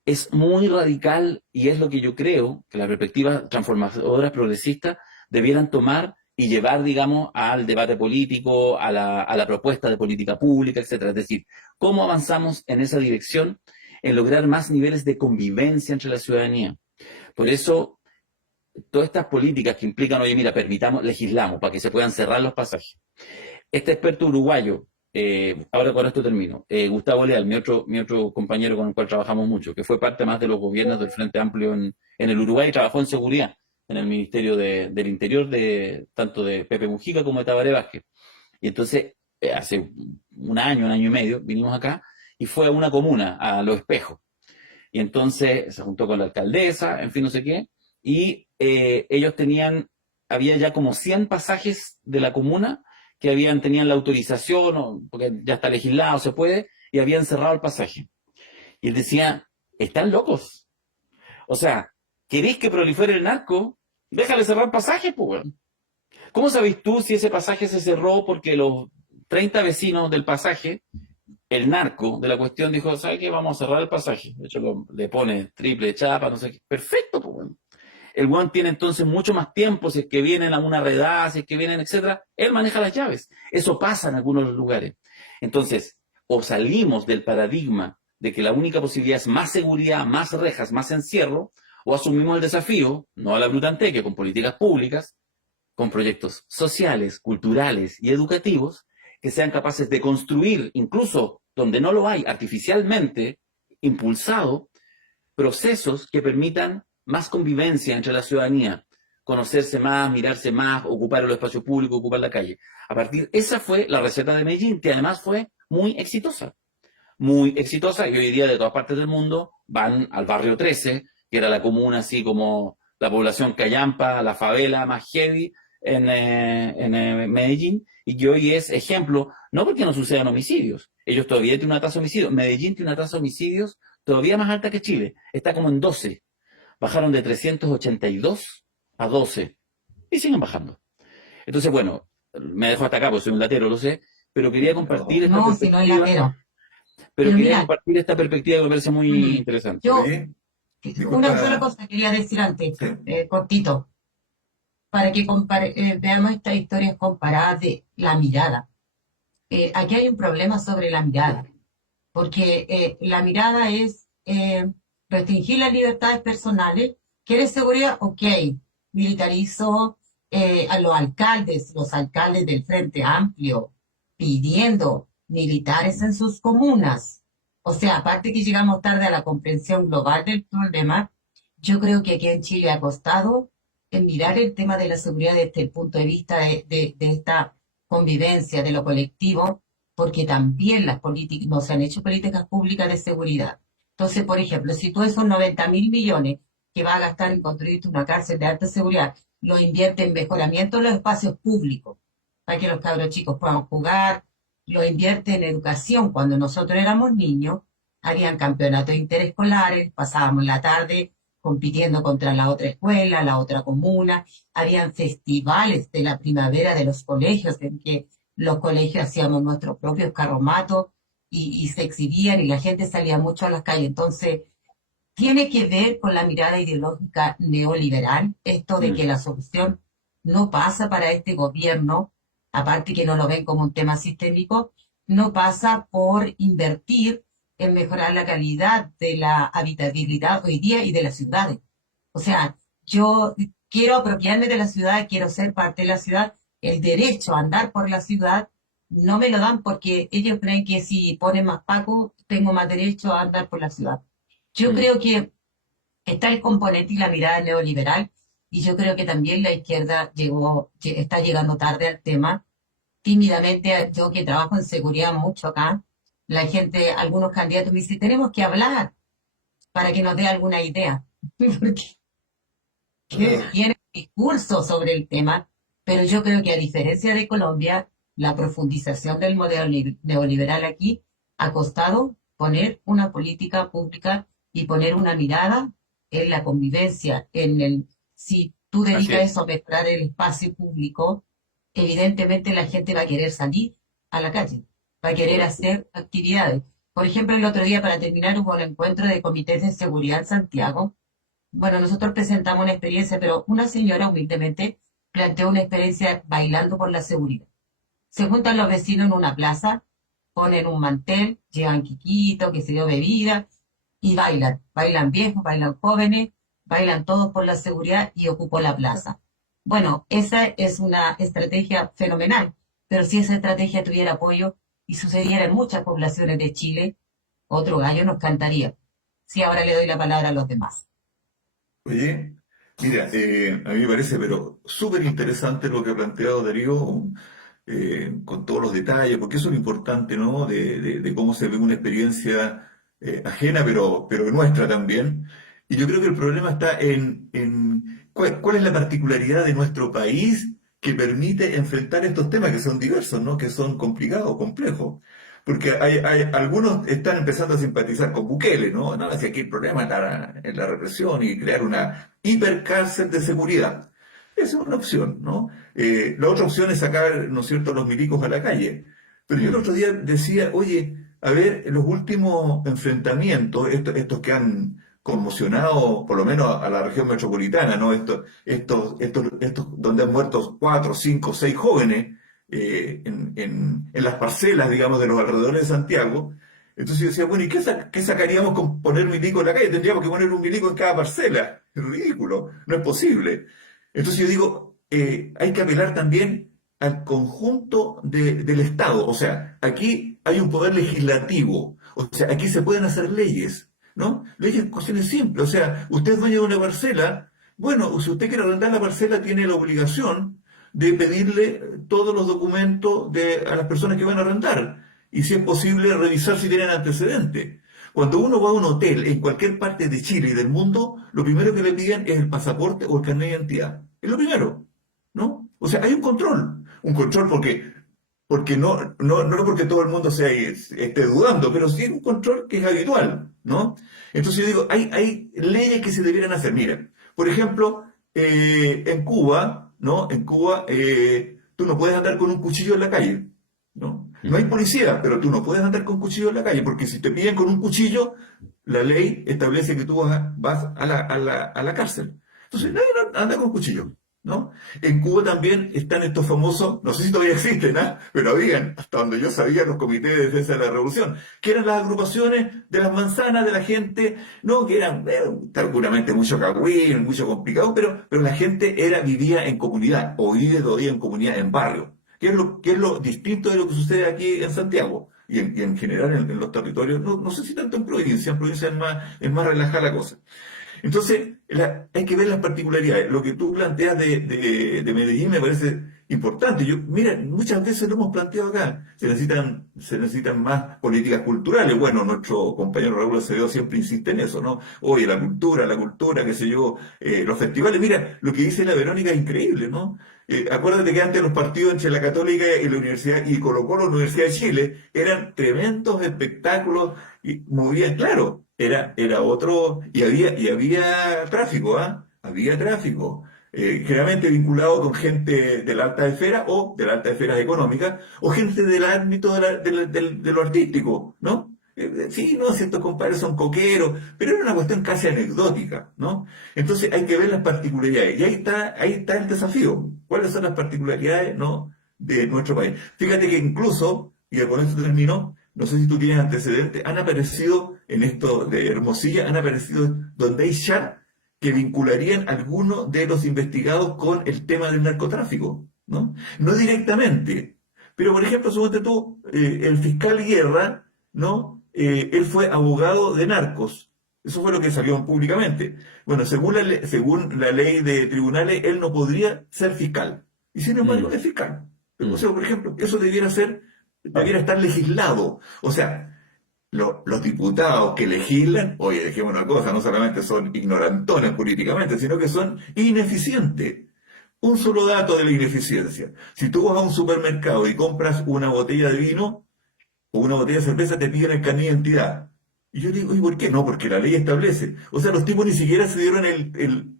es muy radical y es lo que yo creo que las perspectivas transformadoras progresistas debieran tomar y llevar, digamos, al debate político, a la propuesta de política pública, etcétera. Es decir, cómo avanzamos en esa dirección, en lograr más niveles de convivencia entre la ciudadanía. Por eso, todas estas políticas que implican, oye, mira, legislamos para que se puedan cerrar los pasajes. Este experto uruguayo, ahora con esto termino, Gustavo Leal, mi otro compañero con el cual trabajamos mucho, que fue parte más de los gobiernos del Frente Amplio en el Uruguay y trabajó en seguridad en el Ministerio del Interior, tanto de Pepe Mujica como de Tabaré Vázquez. Y entonces, hace un año y medio, vinimos acá y fue a una comuna, a Los Espejos. Y entonces se juntó con la alcaldesa, en fin, no sé qué, y ellos había ya como 100 pasajes de la comuna que tenían la autorización, porque ya está legislado, se puede, y habían cerrado el pasaje. Y él decía, están locos. O sea, ¿queréis que prolifere el narco? Déjale cerrar pasajes, pues. ¿Cómo sabéis tú si ese pasaje se cerró porque los 30 vecinos del pasaje, el narco de la cuestión dijo, ¿sabes qué? Vamos a cerrar el pasaje. De hecho, le pone triple chapa, no sé qué. Perfecto, pues bueno. El guan tiene entonces mucho más tiempo, si es que vienen a una redada, si es que vienen, etcétera. Él maneja las llaves. Eso pasa en algunos lugares. Entonces, o salimos del paradigma de que la única posibilidad es más seguridad, más rejas, más encierro, o asumimos el desafío, no a la brutanteque, con políticas públicas, con proyectos sociales, culturales y educativos, que sean capaces de construir, incluso donde no lo hay, artificialmente impulsado, procesos que permitan más convivencia entre la ciudadanía, conocerse más, mirarse más, ocupar el espacio público, ocupar la calle. Esa fue la receta de Medellín, que además fue muy exitosa, y hoy día de todas partes del mundo van al barrio 13, que era la comuna así como la población callampa, la favela más heavy en Medellín, y que hoy es ejemplo, no porque no sucedan homicidios, ellos todavía tienen una tasa de homicidios, Medellín tiene una tasa de homicidios todavía más alta que Chile, está como en 12, bajaron de 382 a 12, y siguen bajando. Entonces, bueno, me dejo hasta acá porque soy un latero, lo sé, pero quería compartir esta No, si no es perspectiva. latero. Pero Pero quería mira, compartir esta perspectiva que me parece muy interesante. yo Sí, una sola disculpa. cosa quería decir antes, Sí. cortito, para que veamos estas historias comparadas de la mirada. Aquí hay un problema sobre la mirada, porque la mirada es restringir las libertades personales. ¿Quieres seguridad? Ok, militarizo a los alcaldes del Frente Amplio, pidiendo militares en sus comunas. O sea, aparte que llegamos tarde a la comprensión global del problema, yo creo que aquí en Chile ha costado en mirar el tema de la seguridad desde el punto de vista de esta convivencia, de lo colectivo, porque también no se han hecho políticas públicas de seguridad. Entonces, por ejemplo, si tú esos 90.000 millones que va a gastar en construirte una cárcel de alta seguridad, lo invierte en mejoramiento de los espacios públicos, para que los cabros chicos puedan jugar, lo invierte en educación. Cuando nosotros éramos niños, habían campeonatos interescolares, pasábamos la tarde compitiendo contra la otra escuela, la otra comuna, habían festivales de la primavera de los colegios en que los colegios hacíamos nuestros propios carromatos y se exhibían y la gente salía mucho a las calles. Entonces, tiene que ver con la mirada ideológica neoliberal, esto de que la solución no pasa para este gobierno, aparte que no lo ven como un tema sistémico, no pasa por invertir en mejorar la calidad de la habitabilidad hoy día y de las ciudades. O sea, yo quiero apropiarme de la ciudad, quiero ser parte de la ciudad, el derecho a andar por la ciudad no me lo dan porque ellos creen que si ponen más pago, tengo más derecho a andar por la ciudad. Yo creo que está el componente y la mirada neoliberal, y yo creo que también la izquierda está llegando tarde al tema. Tímidamente, yo que trabajo en seguridad mucho acá, la gente, algunos candidatos me dicen, tenemos que hablar para que nos dé alguna idea, porque tiene discurso sobre el tema, pero yo creo que a diferencia de Colombia, la profundización del modelo neoliberal aquí ha costado poner una política pública y poner una mirada en la convivencia, si tú Así dedicas es. eso a mejorar el espacio público, evidentemente la gente va a querer salir a la calle, va a querer Correcto. hacer actividades. Por ejemplo, el otro día, para terminar, hubo un encuentro de comités de seguridad en Santiago. Bueno, nosotros presentamos una experiencia, pero una señora humildemente planteó una experiencia bailando por la seguridad. Se juntan los vecinos en una plaza, ponen un mantel, llevan quiquito, que se dio bebida, y bailan. Bailan viejos, bailan jóvenes, bailan todos por la seguridad y ocupó la plaza. Bueno, esa es una estrategia fenomenal, pero si esa estrategia tuviera apoyo y sucediera en muchas poblaciones de Chile, otro gallo nos cantaría. Sí, ahora le doy la palabra a los demás. Oye, mira, a mí me parece, pero súper interesante lo que ha planteado Darío, con todos los detalles, porque eso es lo importante, ¿no? De cómo se ve una experiencia ajena, pero nuestra también. Y yo creo que el problema está en cuál es la particularidad de nuestro país que permite enfrentar estos temas que son diversos, ¿no? Que son complicados, complejos. Porque algunos están empezando a simpatizar con Bukele, ¿no? No, si aquí el problema está en la represión y crear una hipercárcel de seguridad. Esa es una opción, ¿no? La otra opción es sacar, ¿no es cierto?, a los milicos a la calle. Pero yo el otro día decía, oye, a ver, los últimos enfrentamientos, estos que han conmocionado por lo menos a la región metropolitana, ¿no? Estos donde han muerto 4, 5, 6 jóvenes en las parcelas, digamos, de los alrededores de Santiago. Entonces yo decía, bueno, ¿y qué sacaríamos con poner milico en la calle? Tendríamos que poner un milico en cada parcela. Es ridículo, no es posible. Entonces yo digo, hay que apelar también al conjunto del Estado. O sea, aquí hay un poder legislativo. O sea, aquí se pueden hacer leyes, ¿no? Leyes, cuestiones simples. O sea, usted es dueño de una parcela. Bueno, si usted quiere arrendar la parcela, tiene la obligación de pedirle todos los documentos a las personas que van a arrendar. Y si es posible, revisar si tienen antecedentes. Cuando uno va a un hotel en cualquier parte de Chile y del mundo, lo primero que le piden es el pasaporte o el carnet de identidad. Es lo primero, ¿no? O sea, hay un control. Un control porque no porque todo el mundo esté dudando, pero sí hay un control que es habitual, ¿no? Entonces yo digo, hay leyes que se debieran hacer. Mira, por ejemplo, en Cuba, ¿no? En Cuba, tú no puedes andar con un cuchillo en la calle, ¿no? No hay policía, pero tú no puedes andar con cuchillo en la calle, porque si te pillan con un cuchillo, la ley establece que tú vas a la cárcel. Entonces nadie anda con cuchillo, ¿no? En Cuba también están estos famosos, no sé si todavía existen, ¿ah? Pero habían, hasta donde yo sabía, los comités de defensa de la revolución, que eran las agrupaciones de las manzanas de la gente, ¿no? Que eran seguramente mucho cagüín, mucho complicado, pero la gente vivía en comunidad, o vive todavía en comunidad, en barrio, que es lo distinto de lo que sucede aquí en Santiago. Y en general en los territorios, no sé si tanto en provincia es más relajada la cosa. Entonces, hay que ver las particularidades. Lo que tú planteas de Medellín me parece importante. Mira, muchas veces lo hemos planteado acá. Se necesitan más políticas culturales. Bueno, nuestro compañero Raúl Acevedo siempre insiste en eso, ¿no? Oye, la cultura, qué sé yo, los festivales. Mira, lo que dice la Verónica es increíble, ¿no? Acuérdate que antes los partidos entre la Católica y la Universidad, y Colo-Colo, la Universidad de Chile, eran tremendos espectáculos y movían, claro. Era otro, y había tráfico, ¿ah? Había tráfico, generalmente vinculado con gente de la alta esfera o de la alta esfera económica, o gente del ámbito de lo artístico, ¿no? Sí, no, ciertos compadres son coqueros, pero era una cuestión casi anecdótica, ¿no? Entonces hay que ver las particularidades, y ahí está el desafío. ¿Cuáles son las particularidades, no, de nuestro país? Fíjate que incluso, y con esto termino, no sé si tú tienes antecedentes, han aparecido en esto de Hermosilla, han aparecido donde hay chat que vincularían a algunos de los investigados con el tema del narcotráfico, ¿no? No directamente, pero por ejemplo, suponte tú, el fiscal Guerra, ¿no? Él fue abogado de narcos. Eso fue lo que salió públicamente. Bueno, según la ley de tribunales, él no podría ser fiscal. Y sin embargo, es fiscal. O sea, por ejemplo, eso debiera estar legislado. O sea, los diputados que legislan, oye, dejemos una cosa, no solamente son ignorantones políticamente, sino que son ineficientes. Un solo dato de la ineficiencia. Si tú vas a un supermercado y compras una botella de vino o una botella de cerveza, te piden el carnet de identidad. Y yo digo, ¿y por qué? No, porque la ley establece. O sea, los tipos ni siquiera se dieron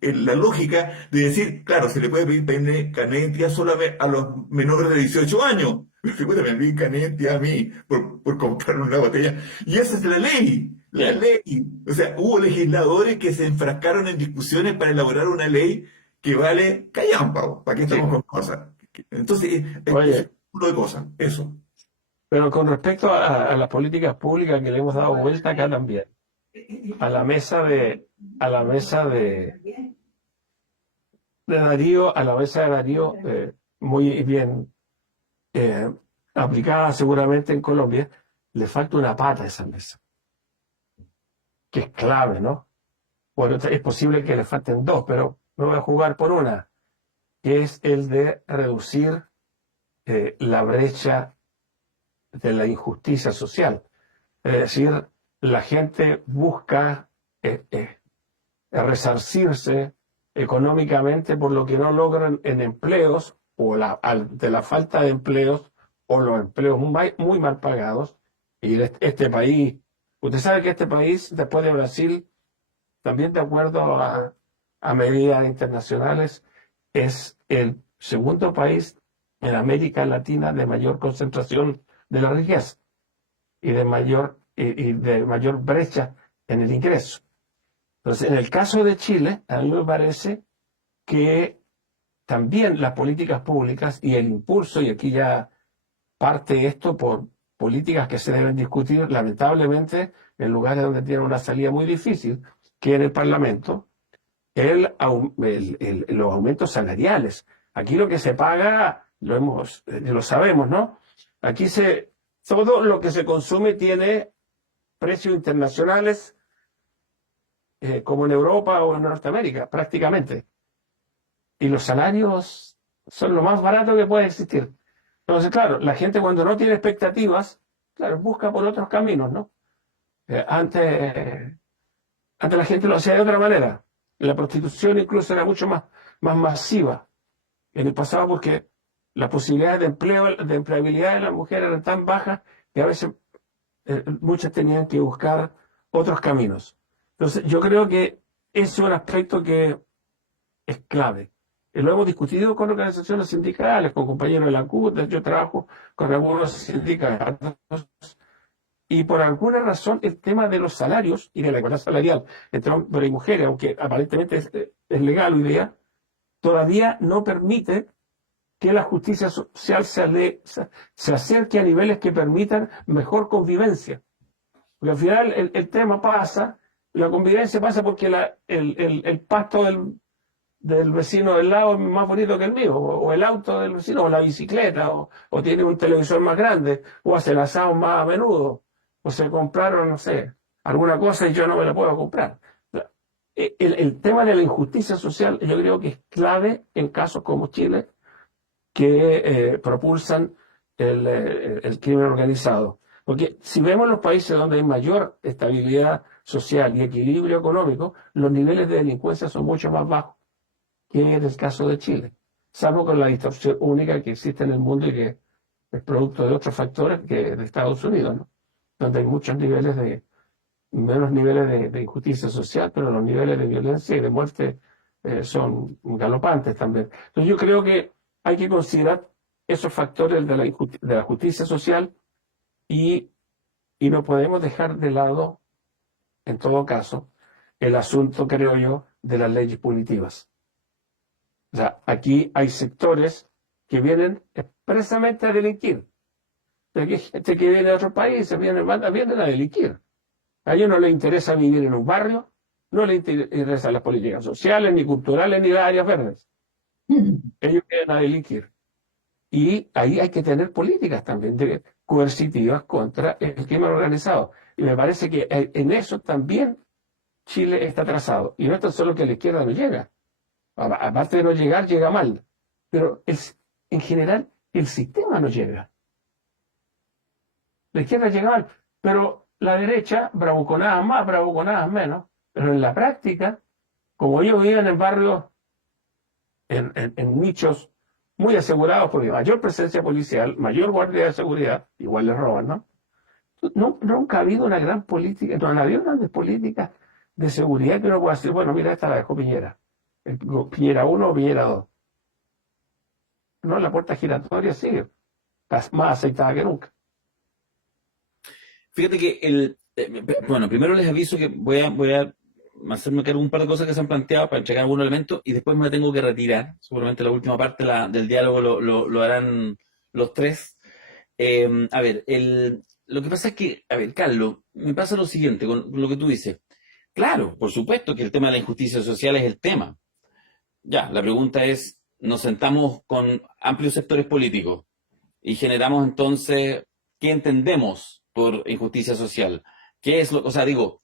la lógica de decir, claro, se le puede pedir carnet de identidad solamente a los menores de 18 años. Puta, me brincan a mí por comprar una botella. Y esa es la ley, la ley. O sea, hubo legisladores que se enfrascaron en discusiones para elaborar una ley que vale callampa. ¿Para qué estamos Sí. con cosas? Entonces, es Oye, un de cosas, eso. pero con respecto a las políticas públicas que le hemos dado vuelta acá también, a la mesa a la mesa de Darío, a la mesa de Darío, muy bien eh, aplicada seguramente en Colombia, le falta una pata a esa mesa, que es clave, ¿no? Bueno, es posible que le falten dos, pero me voy a jugar por una, que es el de reducir la brecha de la injusticia social. Es decir, la gente busca resarcirse económicamente por lo que no logran en empleos o de la falta de empleos o los empleos muy mal pagados. Y este país, usted sabe que este país, después de Brasil, también de acuerdo a medidas internacionales, es el segundo país en América Latina de mayor concentración de la riqueza y de mayor brecha en el ingreso. Entonces, en el caso de Chile, a mí me parece que también las políticas públicas y el impulso, y aquí ya parte esto por políticas que se deben discutir, lamentablemente, en lugares donde tienen una salida muy difícil, que en el Parlamento, los aumentos salariales. Aquí lo que se paga, lo sabemos, ¿no? Aquí todo lo que se consume tiene precios internacionales, como en Europa o en Norteamérica, prácticamente. Y los salarios son lo más barato que puede existir. Entonces, claro, la gente cuando no tiene expectativas, claro, busca por otros caminos, ¿no? Antes la gente lo hacía de otra manera. La prostitución incluso era mucho más masiva en el pasado porque las posibilidades de empleo, de empleabilidad de las mujeres eran tan bajas que a veces muchas tenían que buscar otros caminos. Entonces, yo creo que ese es un aspecto que es clave. Lo hemos discutido con organizaciones sindicales, con compañeros de la CUT, yo trabajo con algunos sindicatos, y por alguna razón el tema de los salarios y de la igualdad salarial entre hombres y mujeres, aunque aparentemente es legal hoy día, todavía no permite que la justicia social se acerque a niveles que permitan mejor convivencia. Porque al final el tema pasa, la convivencia pasa porque el pasto del vecino del lado es más bonito que el mío, o el auto del vecino, o la bicicleta, o tiene un televisor más grande, o hace el asado más a menudo, o se compraron, no sé, alguna cosa y yo no me la puedo comprar. El tema de la injusticia social yo creo que es clave en casos como Chile, que propulsan el crimen organizado. Porque si vemos los países donde hay mayor estabilidad social y equilibrio económico, los niveles de delincuencia son mucho más bajos que en el caso de Chile, salvo con la distorsión única que existe en el mundo y que es producto de otros factores que de Estados Unidos, ¿no? Donde hay menos niveles de injusticia social, pero los niveles de violencia y de muerte son galopantes también. Entonces yo creo que hay que considerar esos factores de la justicia social y, y no podemos dejar de lado, en todo caso, el asunto, creo yo, de las leyes punitivas. O sea, aquí hay sectores que vienen expresamente a delinquir. Aquí hay gente que viene de otros países, vienen a delinquir. A ellos no les interesa vivir en un barrio, no les interesan las políticas sociales, ni culturales, ni las áreas verdes. Ellos vienen a delinquir. Y ahí hay que tener políticas también coercitivas contra el crimen organizado. Y me parece que en eso también Chile está atrasado. Y no es tan solo que la izquierda no llega. Aparte de no llegar, llega mal. Pero en general el sistema no llega. La izquierda llega mal. Pero la derecha, bravuconadas más, bravuconadas menos. Pero en la práctica, como ellos viven en barrios, en nichos muy asegurados, porque mayor presencia policial, mayor guardia de seguridad, igual les roban, ¿no? Nunca ha habido una gran política, no ha habido grandes políticas de seguridad que uno pueda decir, bueno, mira, esta la dejó Piñera. Piñera 1 o Piñera 2. No, la puerta giratoria sigue. más aceitada que nunca. Fíjate que bueno, primero les aviso que voy a hacerme cargo de un par de cosas que se han planteado para entregar algunos elementos y después me tengo que retirar. Seguramente la última parte del diálogo lo harán los tres. A ver, lo que pasa es que, a ver, Carlos, me pasa lo siguiente con lo que tú dices. Claro, por supuesto que el tema de la injusticia social es el tema. Ya, la pregunta es, nos sentamos con amplios sectores políticos y generamos entonces, ¿qué entendemos por injusticia social? ¿Qué es lo, o sea, digo,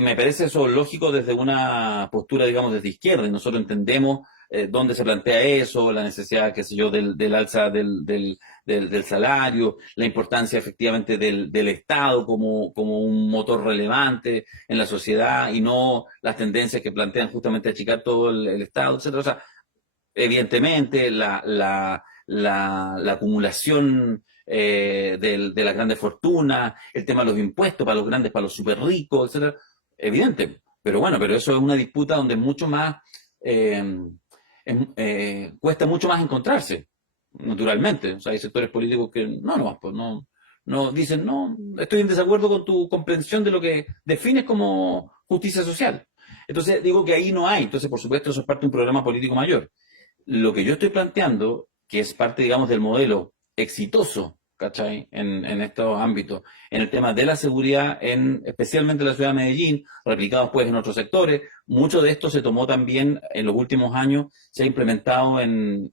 me parece eso lógico desde una postura, digamos, desde izquierda, y nosotros entendemos dónde se plantea eso, la necesidad, qué sé yo, del alza del salario, la importancia efectivamente del Estado como un motor relevante en la sociedad y no las tendencias que plantean justamente achicar todo el Estado, etcétera. O sea, evidentemente la acumulación de las grandes fortunas, el tema de los impuestos para los grandes, para los súper ricos, etcétera, evidente. Pero bueno, pero eso es una disputa donde mucho más cuesta mucho más encontrarse, naturalmente. O sea, hay sectores políticos que pues no dicen, no, estoy en desacuerdo con tu comprensión de lo que defines como justicia social. Entonces digo que ahí no hay. Entonces, por supuesto, eso es parte de un programa político mayor. Lo que yo estoy planteando, que es parte, digamos, del modelo exitoso, ¿cachai? En estos ámbitos, en el tema de la seguridad, especialmente en la ciudad de Medellín, replicado después en otros sectores, mucho de esto se tomó también en los últimos años, se ha implementado en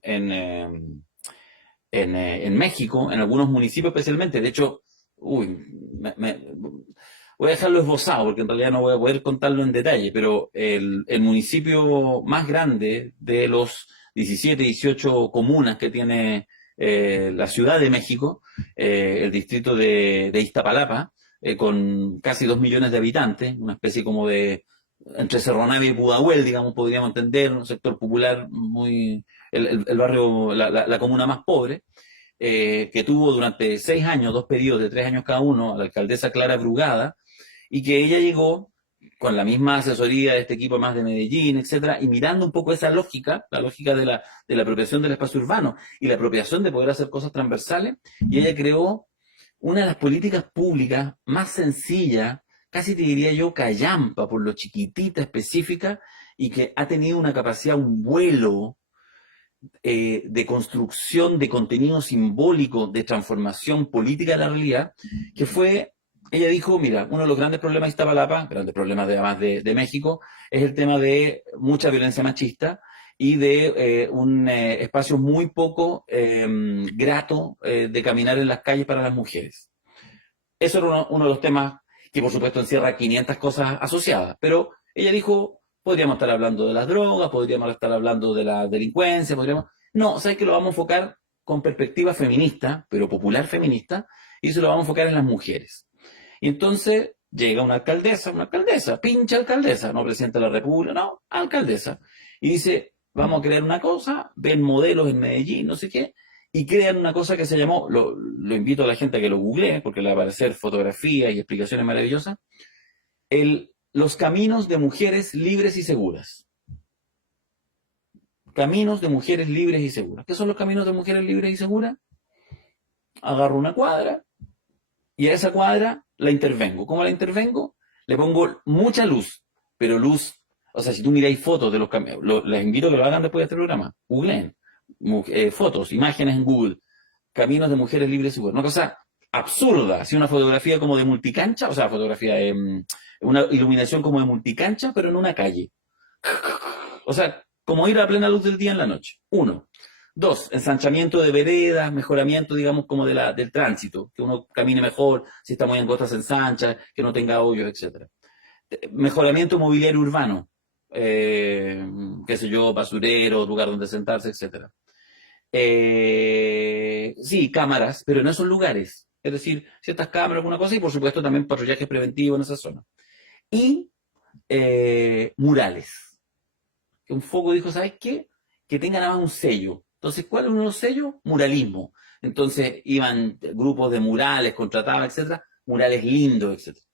México, en algunos municipios especialmente. De hecho, voy a dejarlo esbozado porque en realidad no voy a poder contarlo en detalle, pero el municipio más grande de los 17, 18 comunas que tiene la Ciudad de México, el distrito de Iztapalapa, con casi 2 millones de habitantes, una especie como de entre Cerro Navia y Pudahuel, digamos, podríamos entender, un sector popular muy, el barrio, la comuna más pobre, que tuvo durante 6 años, 2 periodos de 3 años cada uno, a la alcaldesa Clara Brugada, y que ella llegó con la misma asesoría de este equipo más de Medellín, etcétera, y mirando un poco esa lógica, la lógica de la apropiación del espacio urbano y la apropiación de poder hacer cosas transversales, y ella creó una de las políticas públicas más sencillas, casi te diría yo callampa, por lo chiquitita, específica, y que ha tenido una capacidad, un vuelo de construcción de contenido simbólico, de transformación política de la realidad, que fue, ella dijo, mira, uno de los grandes problemas de Iztapalapa, grandes problemas además de México, es el tema de mucha violencia machista y de un espacio muy poco grato de caminar en las calles para las mujeres. Eso era uno de los temas que por supuesto encierra 500 cosas asociadas, pero ella dijo, podríamos estar hablando de las drogas, podríamos estar hablando de la delincuencia, No, ¿sabes que lo vamos a enfocar con perspectiva feminista, pero popular feminista, y eso lo vamos a enfocar en las mujeres? Y entonces llega una alcaldesa, pinche alcaldesa, no presidente de la República, no, alcaldesa, y dice, vamos a crear una cosa, ven modelos en Medellín, no sé qué, y crean una cosa que se llamó, lo invito a la gente a que lo googlee, porque le va a aparecer fotografías y explicaciones maravillosas, los caminos de mujeres libres y seguras. Caminos de mujeres libres y seguras. ¿Qué son los caminos de mujeres libres y seguras? Agarro una cuadra y a esa cuadra la intervengo. ¿Cómo la intervengo? Le pongo mucha luz, pero luz, o sea, si tú miráis fotos de los caminos, les invito a que lo hagan después de este programa, googleen, fotos, imágenes en Google, caminos de mujeres libres y seguras. Una cosa absurda, así una fotografía como de multicancha, o sea, una iluminación como de multicancha, pero en una calle. O sea, como ir a plena luz del día en la noche. 1. 2, ensanchamiento de veredas, mejoramiento, digamos, como del tránsito, que uno camine mejor, si está muy angosta se ensancha, que no tenga hoyos, etc. Mejoramiento mobiliario urbano, qué sé yo, basurero, lugar donde sentarse, etc. Sí, cámaras, pero en esos lugares. Es decir, ciertas cámaras, alguna cosa, y por supuesto también patrullaje preventivo en esa zona. Y murales. Que un foco dijo, ¿sabes qué? Que tenga nada más un sello. Entonces, ¿cuál es uno de los sellos? Muralismo. Entonces, iban grupos de murales, contrataban, etcétera, murales lindos, etcétera.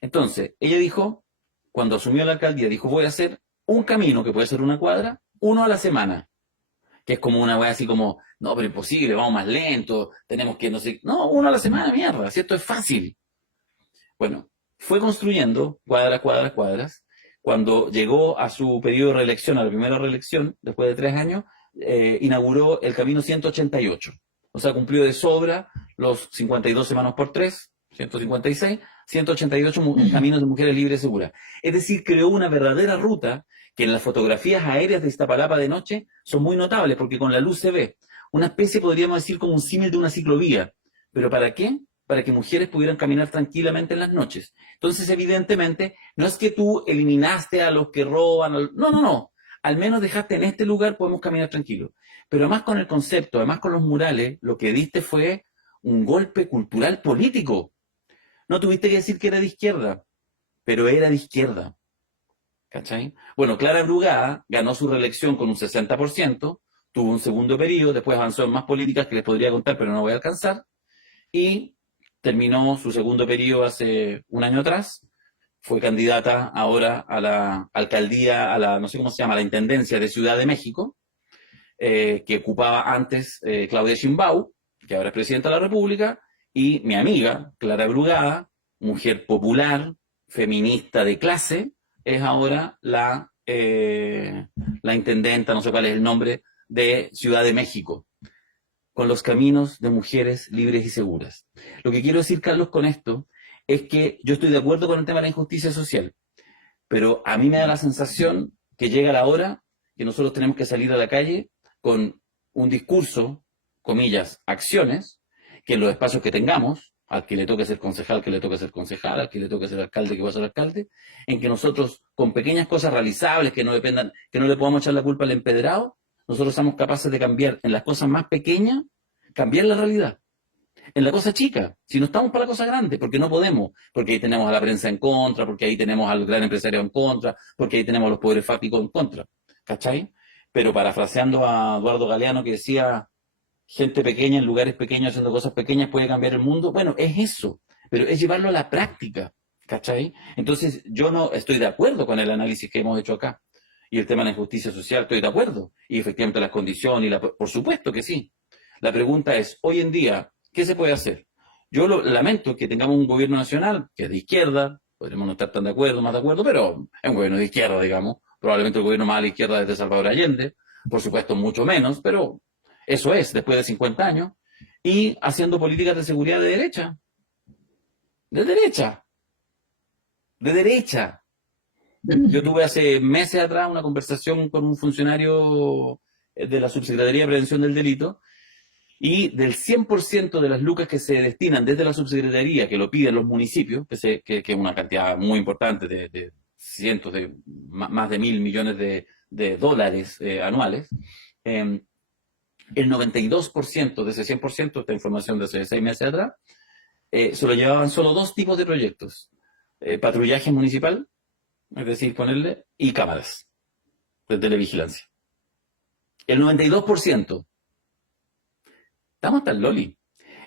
Entonces, ella dijo, cuando asumió la alcaldía, dijo, voy a hacer un camino, que puede ser una cuadra, uno a la semana. que es como una weá así como, no, pero imposible, vamos más lento, tenemos que, no sé, no, uno a la semana, mierda, si esto es fácil. Bueno, fue construyendo cuadras, cuadras, cuadras. Cuando llegó a su periodo de reelección, a la primera reelección, después de 3 años, inauguró el camino 188. O sea, cumplió de sobra los 52 semanas por 3, 156, 188 caminos de mujeres libres y seguras. Es decir, creó una verdadera ruta que en las fotografías aéreas de Iztapalapa de noche son muy notables, porque con la luz se ve. Una especie, podríamos decir, como un símil de una ciclovía. ¿Pero para qué? Para que mujeres pudieran caminar tranquilamente en las noches. Entonces, evidentemente, no es que tú eliminaste a los que roban, no, no, no. Al menos dejaste en este lugar, podemos caminar tranquilos. Pero además con el concepto, además con los murales, lo que diste fue un golpe cultural político. No tuviste que decir que era de izquierda, pero era de izquierda. ¿Cachai? Bueno, Clara Brugada ganó su reelección con un 60%, tuvo un segundo periodo, después avanzó en más políticas que les podría contar, pero no voy a alcanzar, y terminó su segundo periodo hace un año atrás, fue candidata ahora a la alcaldía, a la, no sé cómo se llama, a la intendencia de Ciudad de México, que ocupaba antes Claudia Sheinbaum, que ahora es presidenta de la República, y mi amiga, Clara Brugada, mujer popular, feminista de clase, es ahora la intendenta, no sé cuál es el nombre, de Ciudad de México, con los caminos de mujeres libres y seguras. Lo que quiero decir, Carlos, con esto, es que yo estoy de acuerdo con el tema de la injusticia social, pero a mí me da la sensación que llega la hora que nosotros tenemos que salir a la calle con un discurso, comillas, acciones, que en los espacios que tengamos, al que le toque ser concejal, que le toque ser concejal, al que le toque ser alcalde, que va a ser alcalde, en que nosotros, con pequeñas cosas realizables, que no dependan, que no le podamos echar la culpa al empedrado, nosotros somos capaces de cambiar en las cosas más pequeñas, cambiar la realidad. En la cosa chica, si no estamos para la cosa grande, porque no podemos, porque ahí tenemos a la prensa en contra, porque ahí tenemos al gran empresario en contra, porque ahí tenemos a los poderes fácticos en contra, ¿cachai? Pero parafraseando a Eduardo Galeano que decía, gente pequeña en lugares pequeños haciendo cosas pequeñas puede cambiar el mundo, bueno, es eso, pero es llevarlo a la práctica, ¿cachai? Entonces yo no estoy de acuerdo con el análisis que hemos hecho acá, y el tema de la injusticia social estoy de acuerdo, y efectivamente las condiciones, por supuesto que sí. La pregunta es, hoy en día, ¿qué se puede hacer? Yo lamento que tengamos un gobierno nacional que es de izquierda, podremos no estar tan de acuerdo, más de acuerdo, pero es un gobierno de izquierda, digamos, probablemente el gobierno más a la izquierda desde Salvador Allende, por supuesto mucho menos, pero eso es, después de 50 años, y haciendo políticas de seguridad de derecha. De derecha. De derecha. Yo tuve hace meses atrás una conversación con un funcionario de la Subsecretaría de Prevención del Delito, y del 100% de las lucas que se destinan desde la Subsecretaría, que lo piden los municipios, que es una cantidad muy importante de cientos de, más de 1.000 millones de dólares anuales, el 92% de ese 100%, esta información de hace 6 meses atrás, se lo llevaban solo 2 tipos de proyectos: patrullaje municipal, es decir, ponerle, y cámaras de televigilancia. El 92%. Estamos tan loli.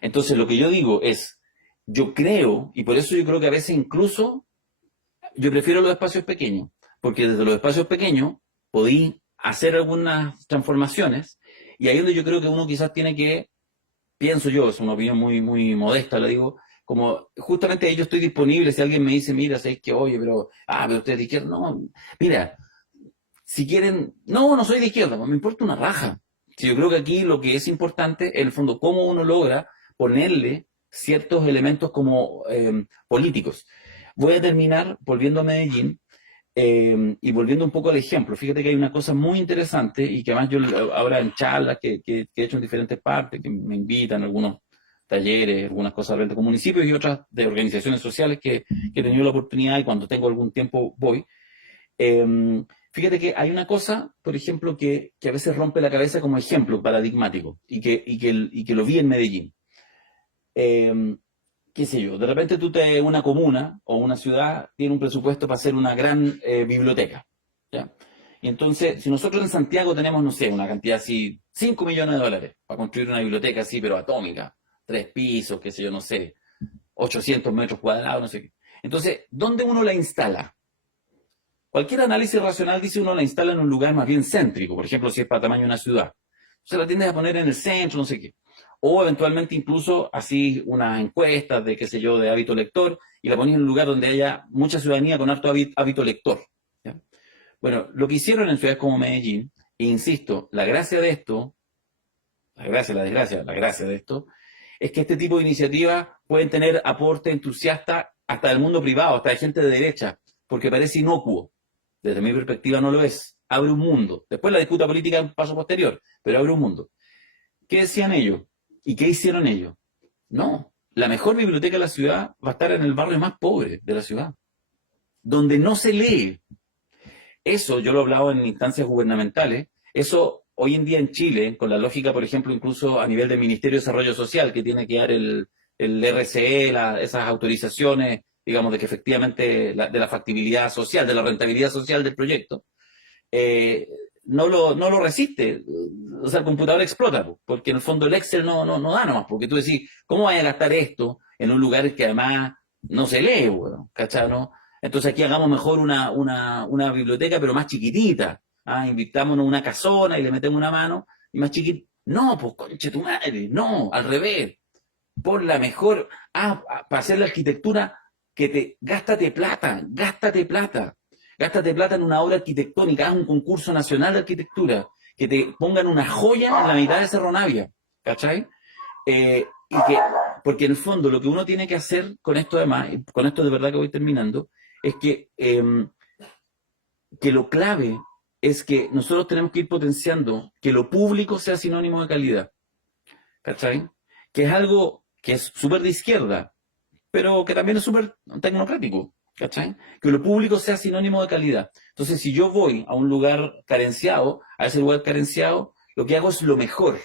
Entonces, lo que yo digo es, yo creo, y por eso yo creo que a veces incluso, yo prefiero los espacios pequeños, porque desde los espacios pequeños podí hacer algunas transformaciones, y ahí es donde yo creo que uno quizás tiene que, pienso yo, es una opinión muy, muy modesta, la digo, como justamente ahí yo estoy disponible, si alguien me dice, mira, sabes que, oye, pero usted es de izquierda, no, mira, si quieren, no soy de izquierda, me importa una raja. Si yo creo que aquí lo que es importante, en el fondo, cómo uno logra ponerle ciertos elementos como políticos. Voy a terminar volviendo a Medellín y volviendo un poco al ejemplo. Fíjate que hay una cosa muy interesante y que además yo ahora en charlas que he hecho en diferentes partes, que me invitan a algunos talleres, algunas cosas de con municipios y otras de organizaciones sociales que he tenido la oportunidad, y cuando tengo algún tiempo voy. Fíjate que hay una cosa, por ejemplo, que a veces rompe la cabeza como ejemplo paradigmático y que lo vi en Medellín. Qué sé yo, de repente una comuna o una ciudad tiene un presupuesto para hacer una gran biblioteca, ¿ya? Y entonces, si nosotros en Santiago tenemos, no sé, una cantidad así, 5 millones de dólares para construir una biblioteca así, pero atómica, 3 pisos, qué sé yo, no sé, 800 metros cuadrados, no sé qué. Entonces, ¿dónde uno la instala? Cualquier análisis racional dice uno la instala en un lugar más bien céntrico, por ejemplo, si es para tamaño de una ciudad. se la tiendes a poner en el centro, no sé qué. O eventualmente incluso así unas encuestas de, qué sé yo, de hábito lector, y la pones en un lugar donde haya mucha ciudadanía con harto hábito lector. ¿Ya? Bueno, lo que hicieron en ciudades como Medellín, e insisto, la gracia de esto, la gracia de esto, es que este tipo de iniciativas pueden tener aporte entusiasta hasta del mundo privado, hasta de gente de derecha, porque parece inocuo. Desde mi perspectiva no lo es. Abre un mundo. Después la disputa política es un paso posterior, pero abre un mundo. ¿Qué decían ellos? ¿Y qué hicieron ellos? No, la mejor biblioteca de la ciudad va a estar en el barrio más pobre de la ciudad, donde no se lee. Eso yo lo he hablado en instancias gubernamentales. Eso hoy en día en Chile, con la lógica, por ejemplo, incluso a nivel del Ministerio de Desarrollo Social, que tiene que dar el RCE, esas autorizaciones, digamos, de que efectivamente de la factibilidad social, de la rentabilidad social del proyecto, no lo resiste. O sea, el computador explota, porque en el fondo el Excel no da nomás, porque tú decís, ¿cómo vas a gastar esto en un lugar que además no se lee, bueno, ¿cachai? ¿No? Entonces aquí hagamos mejor una biblioteca, pero más chiquitita. Invitámonos una casona y le metemos una mano, y más chiquitita. No, pues conche tu madre, no, al revés. Por la mejor, para hacer la arquitectura, gástate plata. Gástate plata en una obra arquitectónica, haz un concurso nacional de arquitectura, que te pongan una joya en la mitad de Cerro Navia, ¿cachai? Porque en el fondo lo que uno tiene que hacer con esto además, y con esto de verdad que voy terminando, es que lo clave es que nosotros tenemos que ir potenciando que lo público sea sinónimo de calidad, ¿cachai? Que es algo que es súper de izquierda, pero que también es súper tecnocrático, ¿cachai? Que lo público sea sinónimo de calidad. Entonces, si yo voy a un lugar carenciado, a ese lugar carenciado, lo que hago es lo mejor.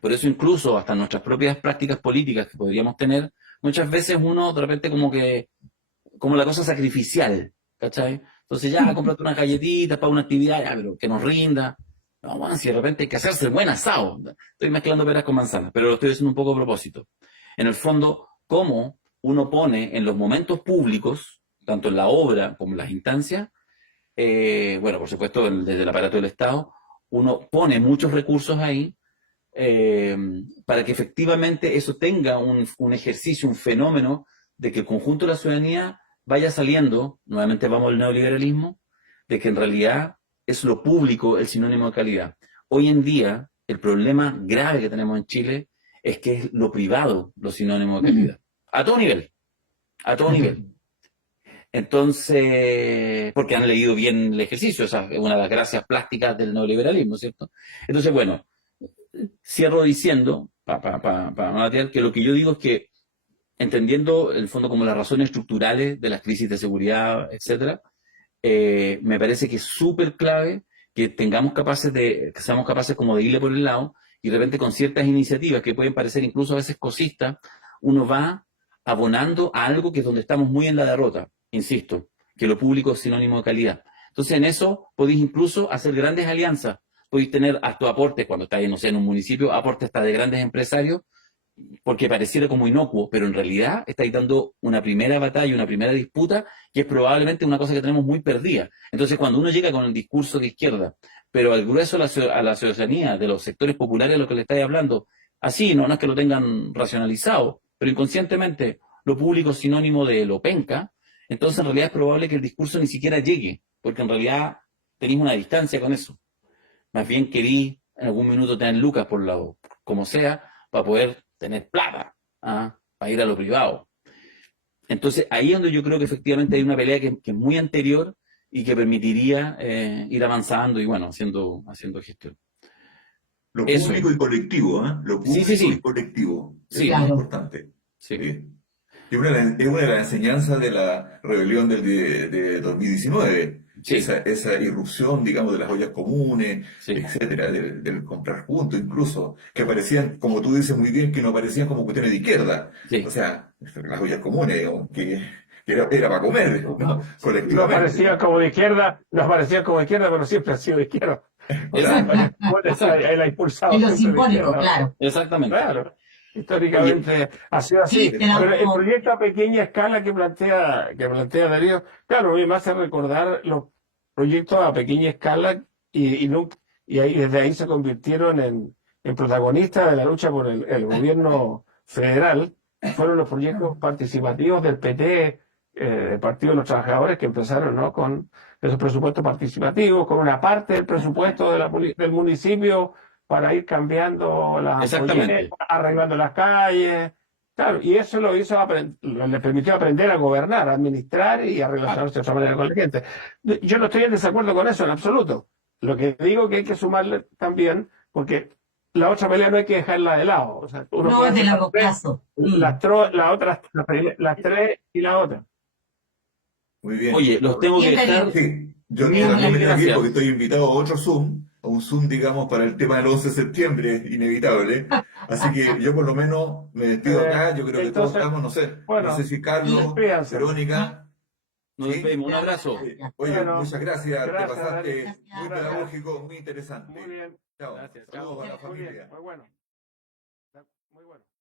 Por eso incluso hasta nuestras propias prácticas políticas que podríamos tener, muchas veces uno de repente como la cosa sacrificial, ¿cachai? Entonces ya, cómprate unas galletitas para una actividad, ya, pero que nos rinda. No, bueno, si de repente hay que hacerse buen asado. Estoy mezclando peras con manzanas, pero lo estoy haciendo un poco a propósito. En el fondo, cómo uno pone en los momentos públicos, tanto en la obra como en las instancias, bueno, por supuesto, desde el aparato del Estado, uno pone muchos recursos ahí para que efectivamente eso tenga un ejercicio, un fenómeno de que el conjunto de la ciudadanía vaya saliendo, nuevamente vamos al neoliberalismo, de que en realidad es lo público el sinónimo de calidad. Hoy en día, el problema grave que tenemos en Chile es que es lo privado lo sinónimo de calidad. A todo nivel. A todo nivel. Entonces, porque han leído bien el ejercicio, o sea, es una de las gracias plásticas del neoliberalismo, ¿cierto? Entonces, bueno, cierro diciendo, que lo que yo digo es que, entendiendo en el fondo como las razones estructurales de las crisis de seguridad, etcétera, me parece que es súper clave que seamos capaces como de irle por el lado, y de repente con ciertas iniciativas que pueden parecer incluso a veces cosistas, uno va abonando a algo que es donde estamos muy en la derrota, insisto, que lo público es sinónimo de calidad. Entonces en eso podéis incluso hacer grandes alianzas, podéis tener hasta aportes cuando estáis, no sé, en un municipio, aportes hasta de grandes empresarios, porque pareciera como inocuo, pero en realidad estáis dando una primera batalla, una primera disputa, que es probablemente una cosa que tenemos muy perdida. Entonces, cuando uno llega con el discurso de izquierda, pero al grueso a la ciudadanía, de los sectores populares a los que le estáis hablando, así, no es que lo tengan racionalizado, pero inconscientemente lo público es sinónimo de lo penca, entonces en realidad es probable que el discurso ni siquiera llegue, porque en realidad tenéis una distancia con eso. Más bien querí en algún minuto tener lucas por lado, como sea, para poder tener plata, para ir a lo privado. Entonces, ahí es donde yo creo que efectivamente hay una pelea que es muy anterior y que permitiría ir avanzando y, bueno, haciendo gestión. Lo Eso. público y colectivo, ¿eh? Lo público Sí. y colectivo. Sí. Es muy importante. Sí. ¿Sí? Es una de las enseñanzas de la rebelión de 2019. Sí. Esa irrupción, digamos, de las ollas comunes, Sí. etcétera, del comprar juntos incluso, que parecían, como tú dices muy bien, que no parecían como cuestiones de izquierda. Sí. O sea, las ollas comunes, digamos, que era para comer, ¿no? Nos Colectivamente. parecía como de izquierda, pero siempre han sido de izquierda. Exacto. Él ha impulsado En lo siempre de simbólico, izquierda. claro. Exactamente. Claro, históricamente ha sido así. Sí, pero Pero el como- proyecto a pequeña escala que plantea Darío, claro, me hace recordar los proyectos a pequeña escala y ahí, desde ahí se convirtieron el protagonista de la lucha por el gobierno federal fueron los proyectos participativos del PT, el Partido de los Trabajadores, que empezaron, ¿no?, con esos presupuestos participativos, con una parte del presupuesto del municipio para ir cambiando las Exactamente. folletas, arreglando las calles. Claro, y eso lo hizo le permitió aprender a gobernar, a administrar y a relacionarse de otra manera con la gente. Yo no estoy en desacuerdo con eso en absoluto. Lo que digo que hay que sumarle también, porque la otra pelea no hay que dejarla de lado. O sea, uno No puede es de hacer largo plazo. las tres y la otra. Muy bien. Oye, los tengo que Bien, dejar. Daniel. Sí, yo Bien, también me tengo que ir gracias. porque estoy invitado a otro Zoom, a un Zoom, digamos, para el tema del 11 de septiembre, inevitable. Así que yo por lo menos me despido acá, yo creo que todos Entonces, estamos, no sé bueno, si Carlos, despídanse. Verónica. Nos ¿Sí? despedimos. Un abrazo. Oye, Bueno, muchas gracias, te gracias, pasaste Dani. muy Gracias. pedagógico, muy interesante. Muy bien. Chao, Gracias, saludos chao. a la Muy bien, familia. muy bueno. Muy bueno.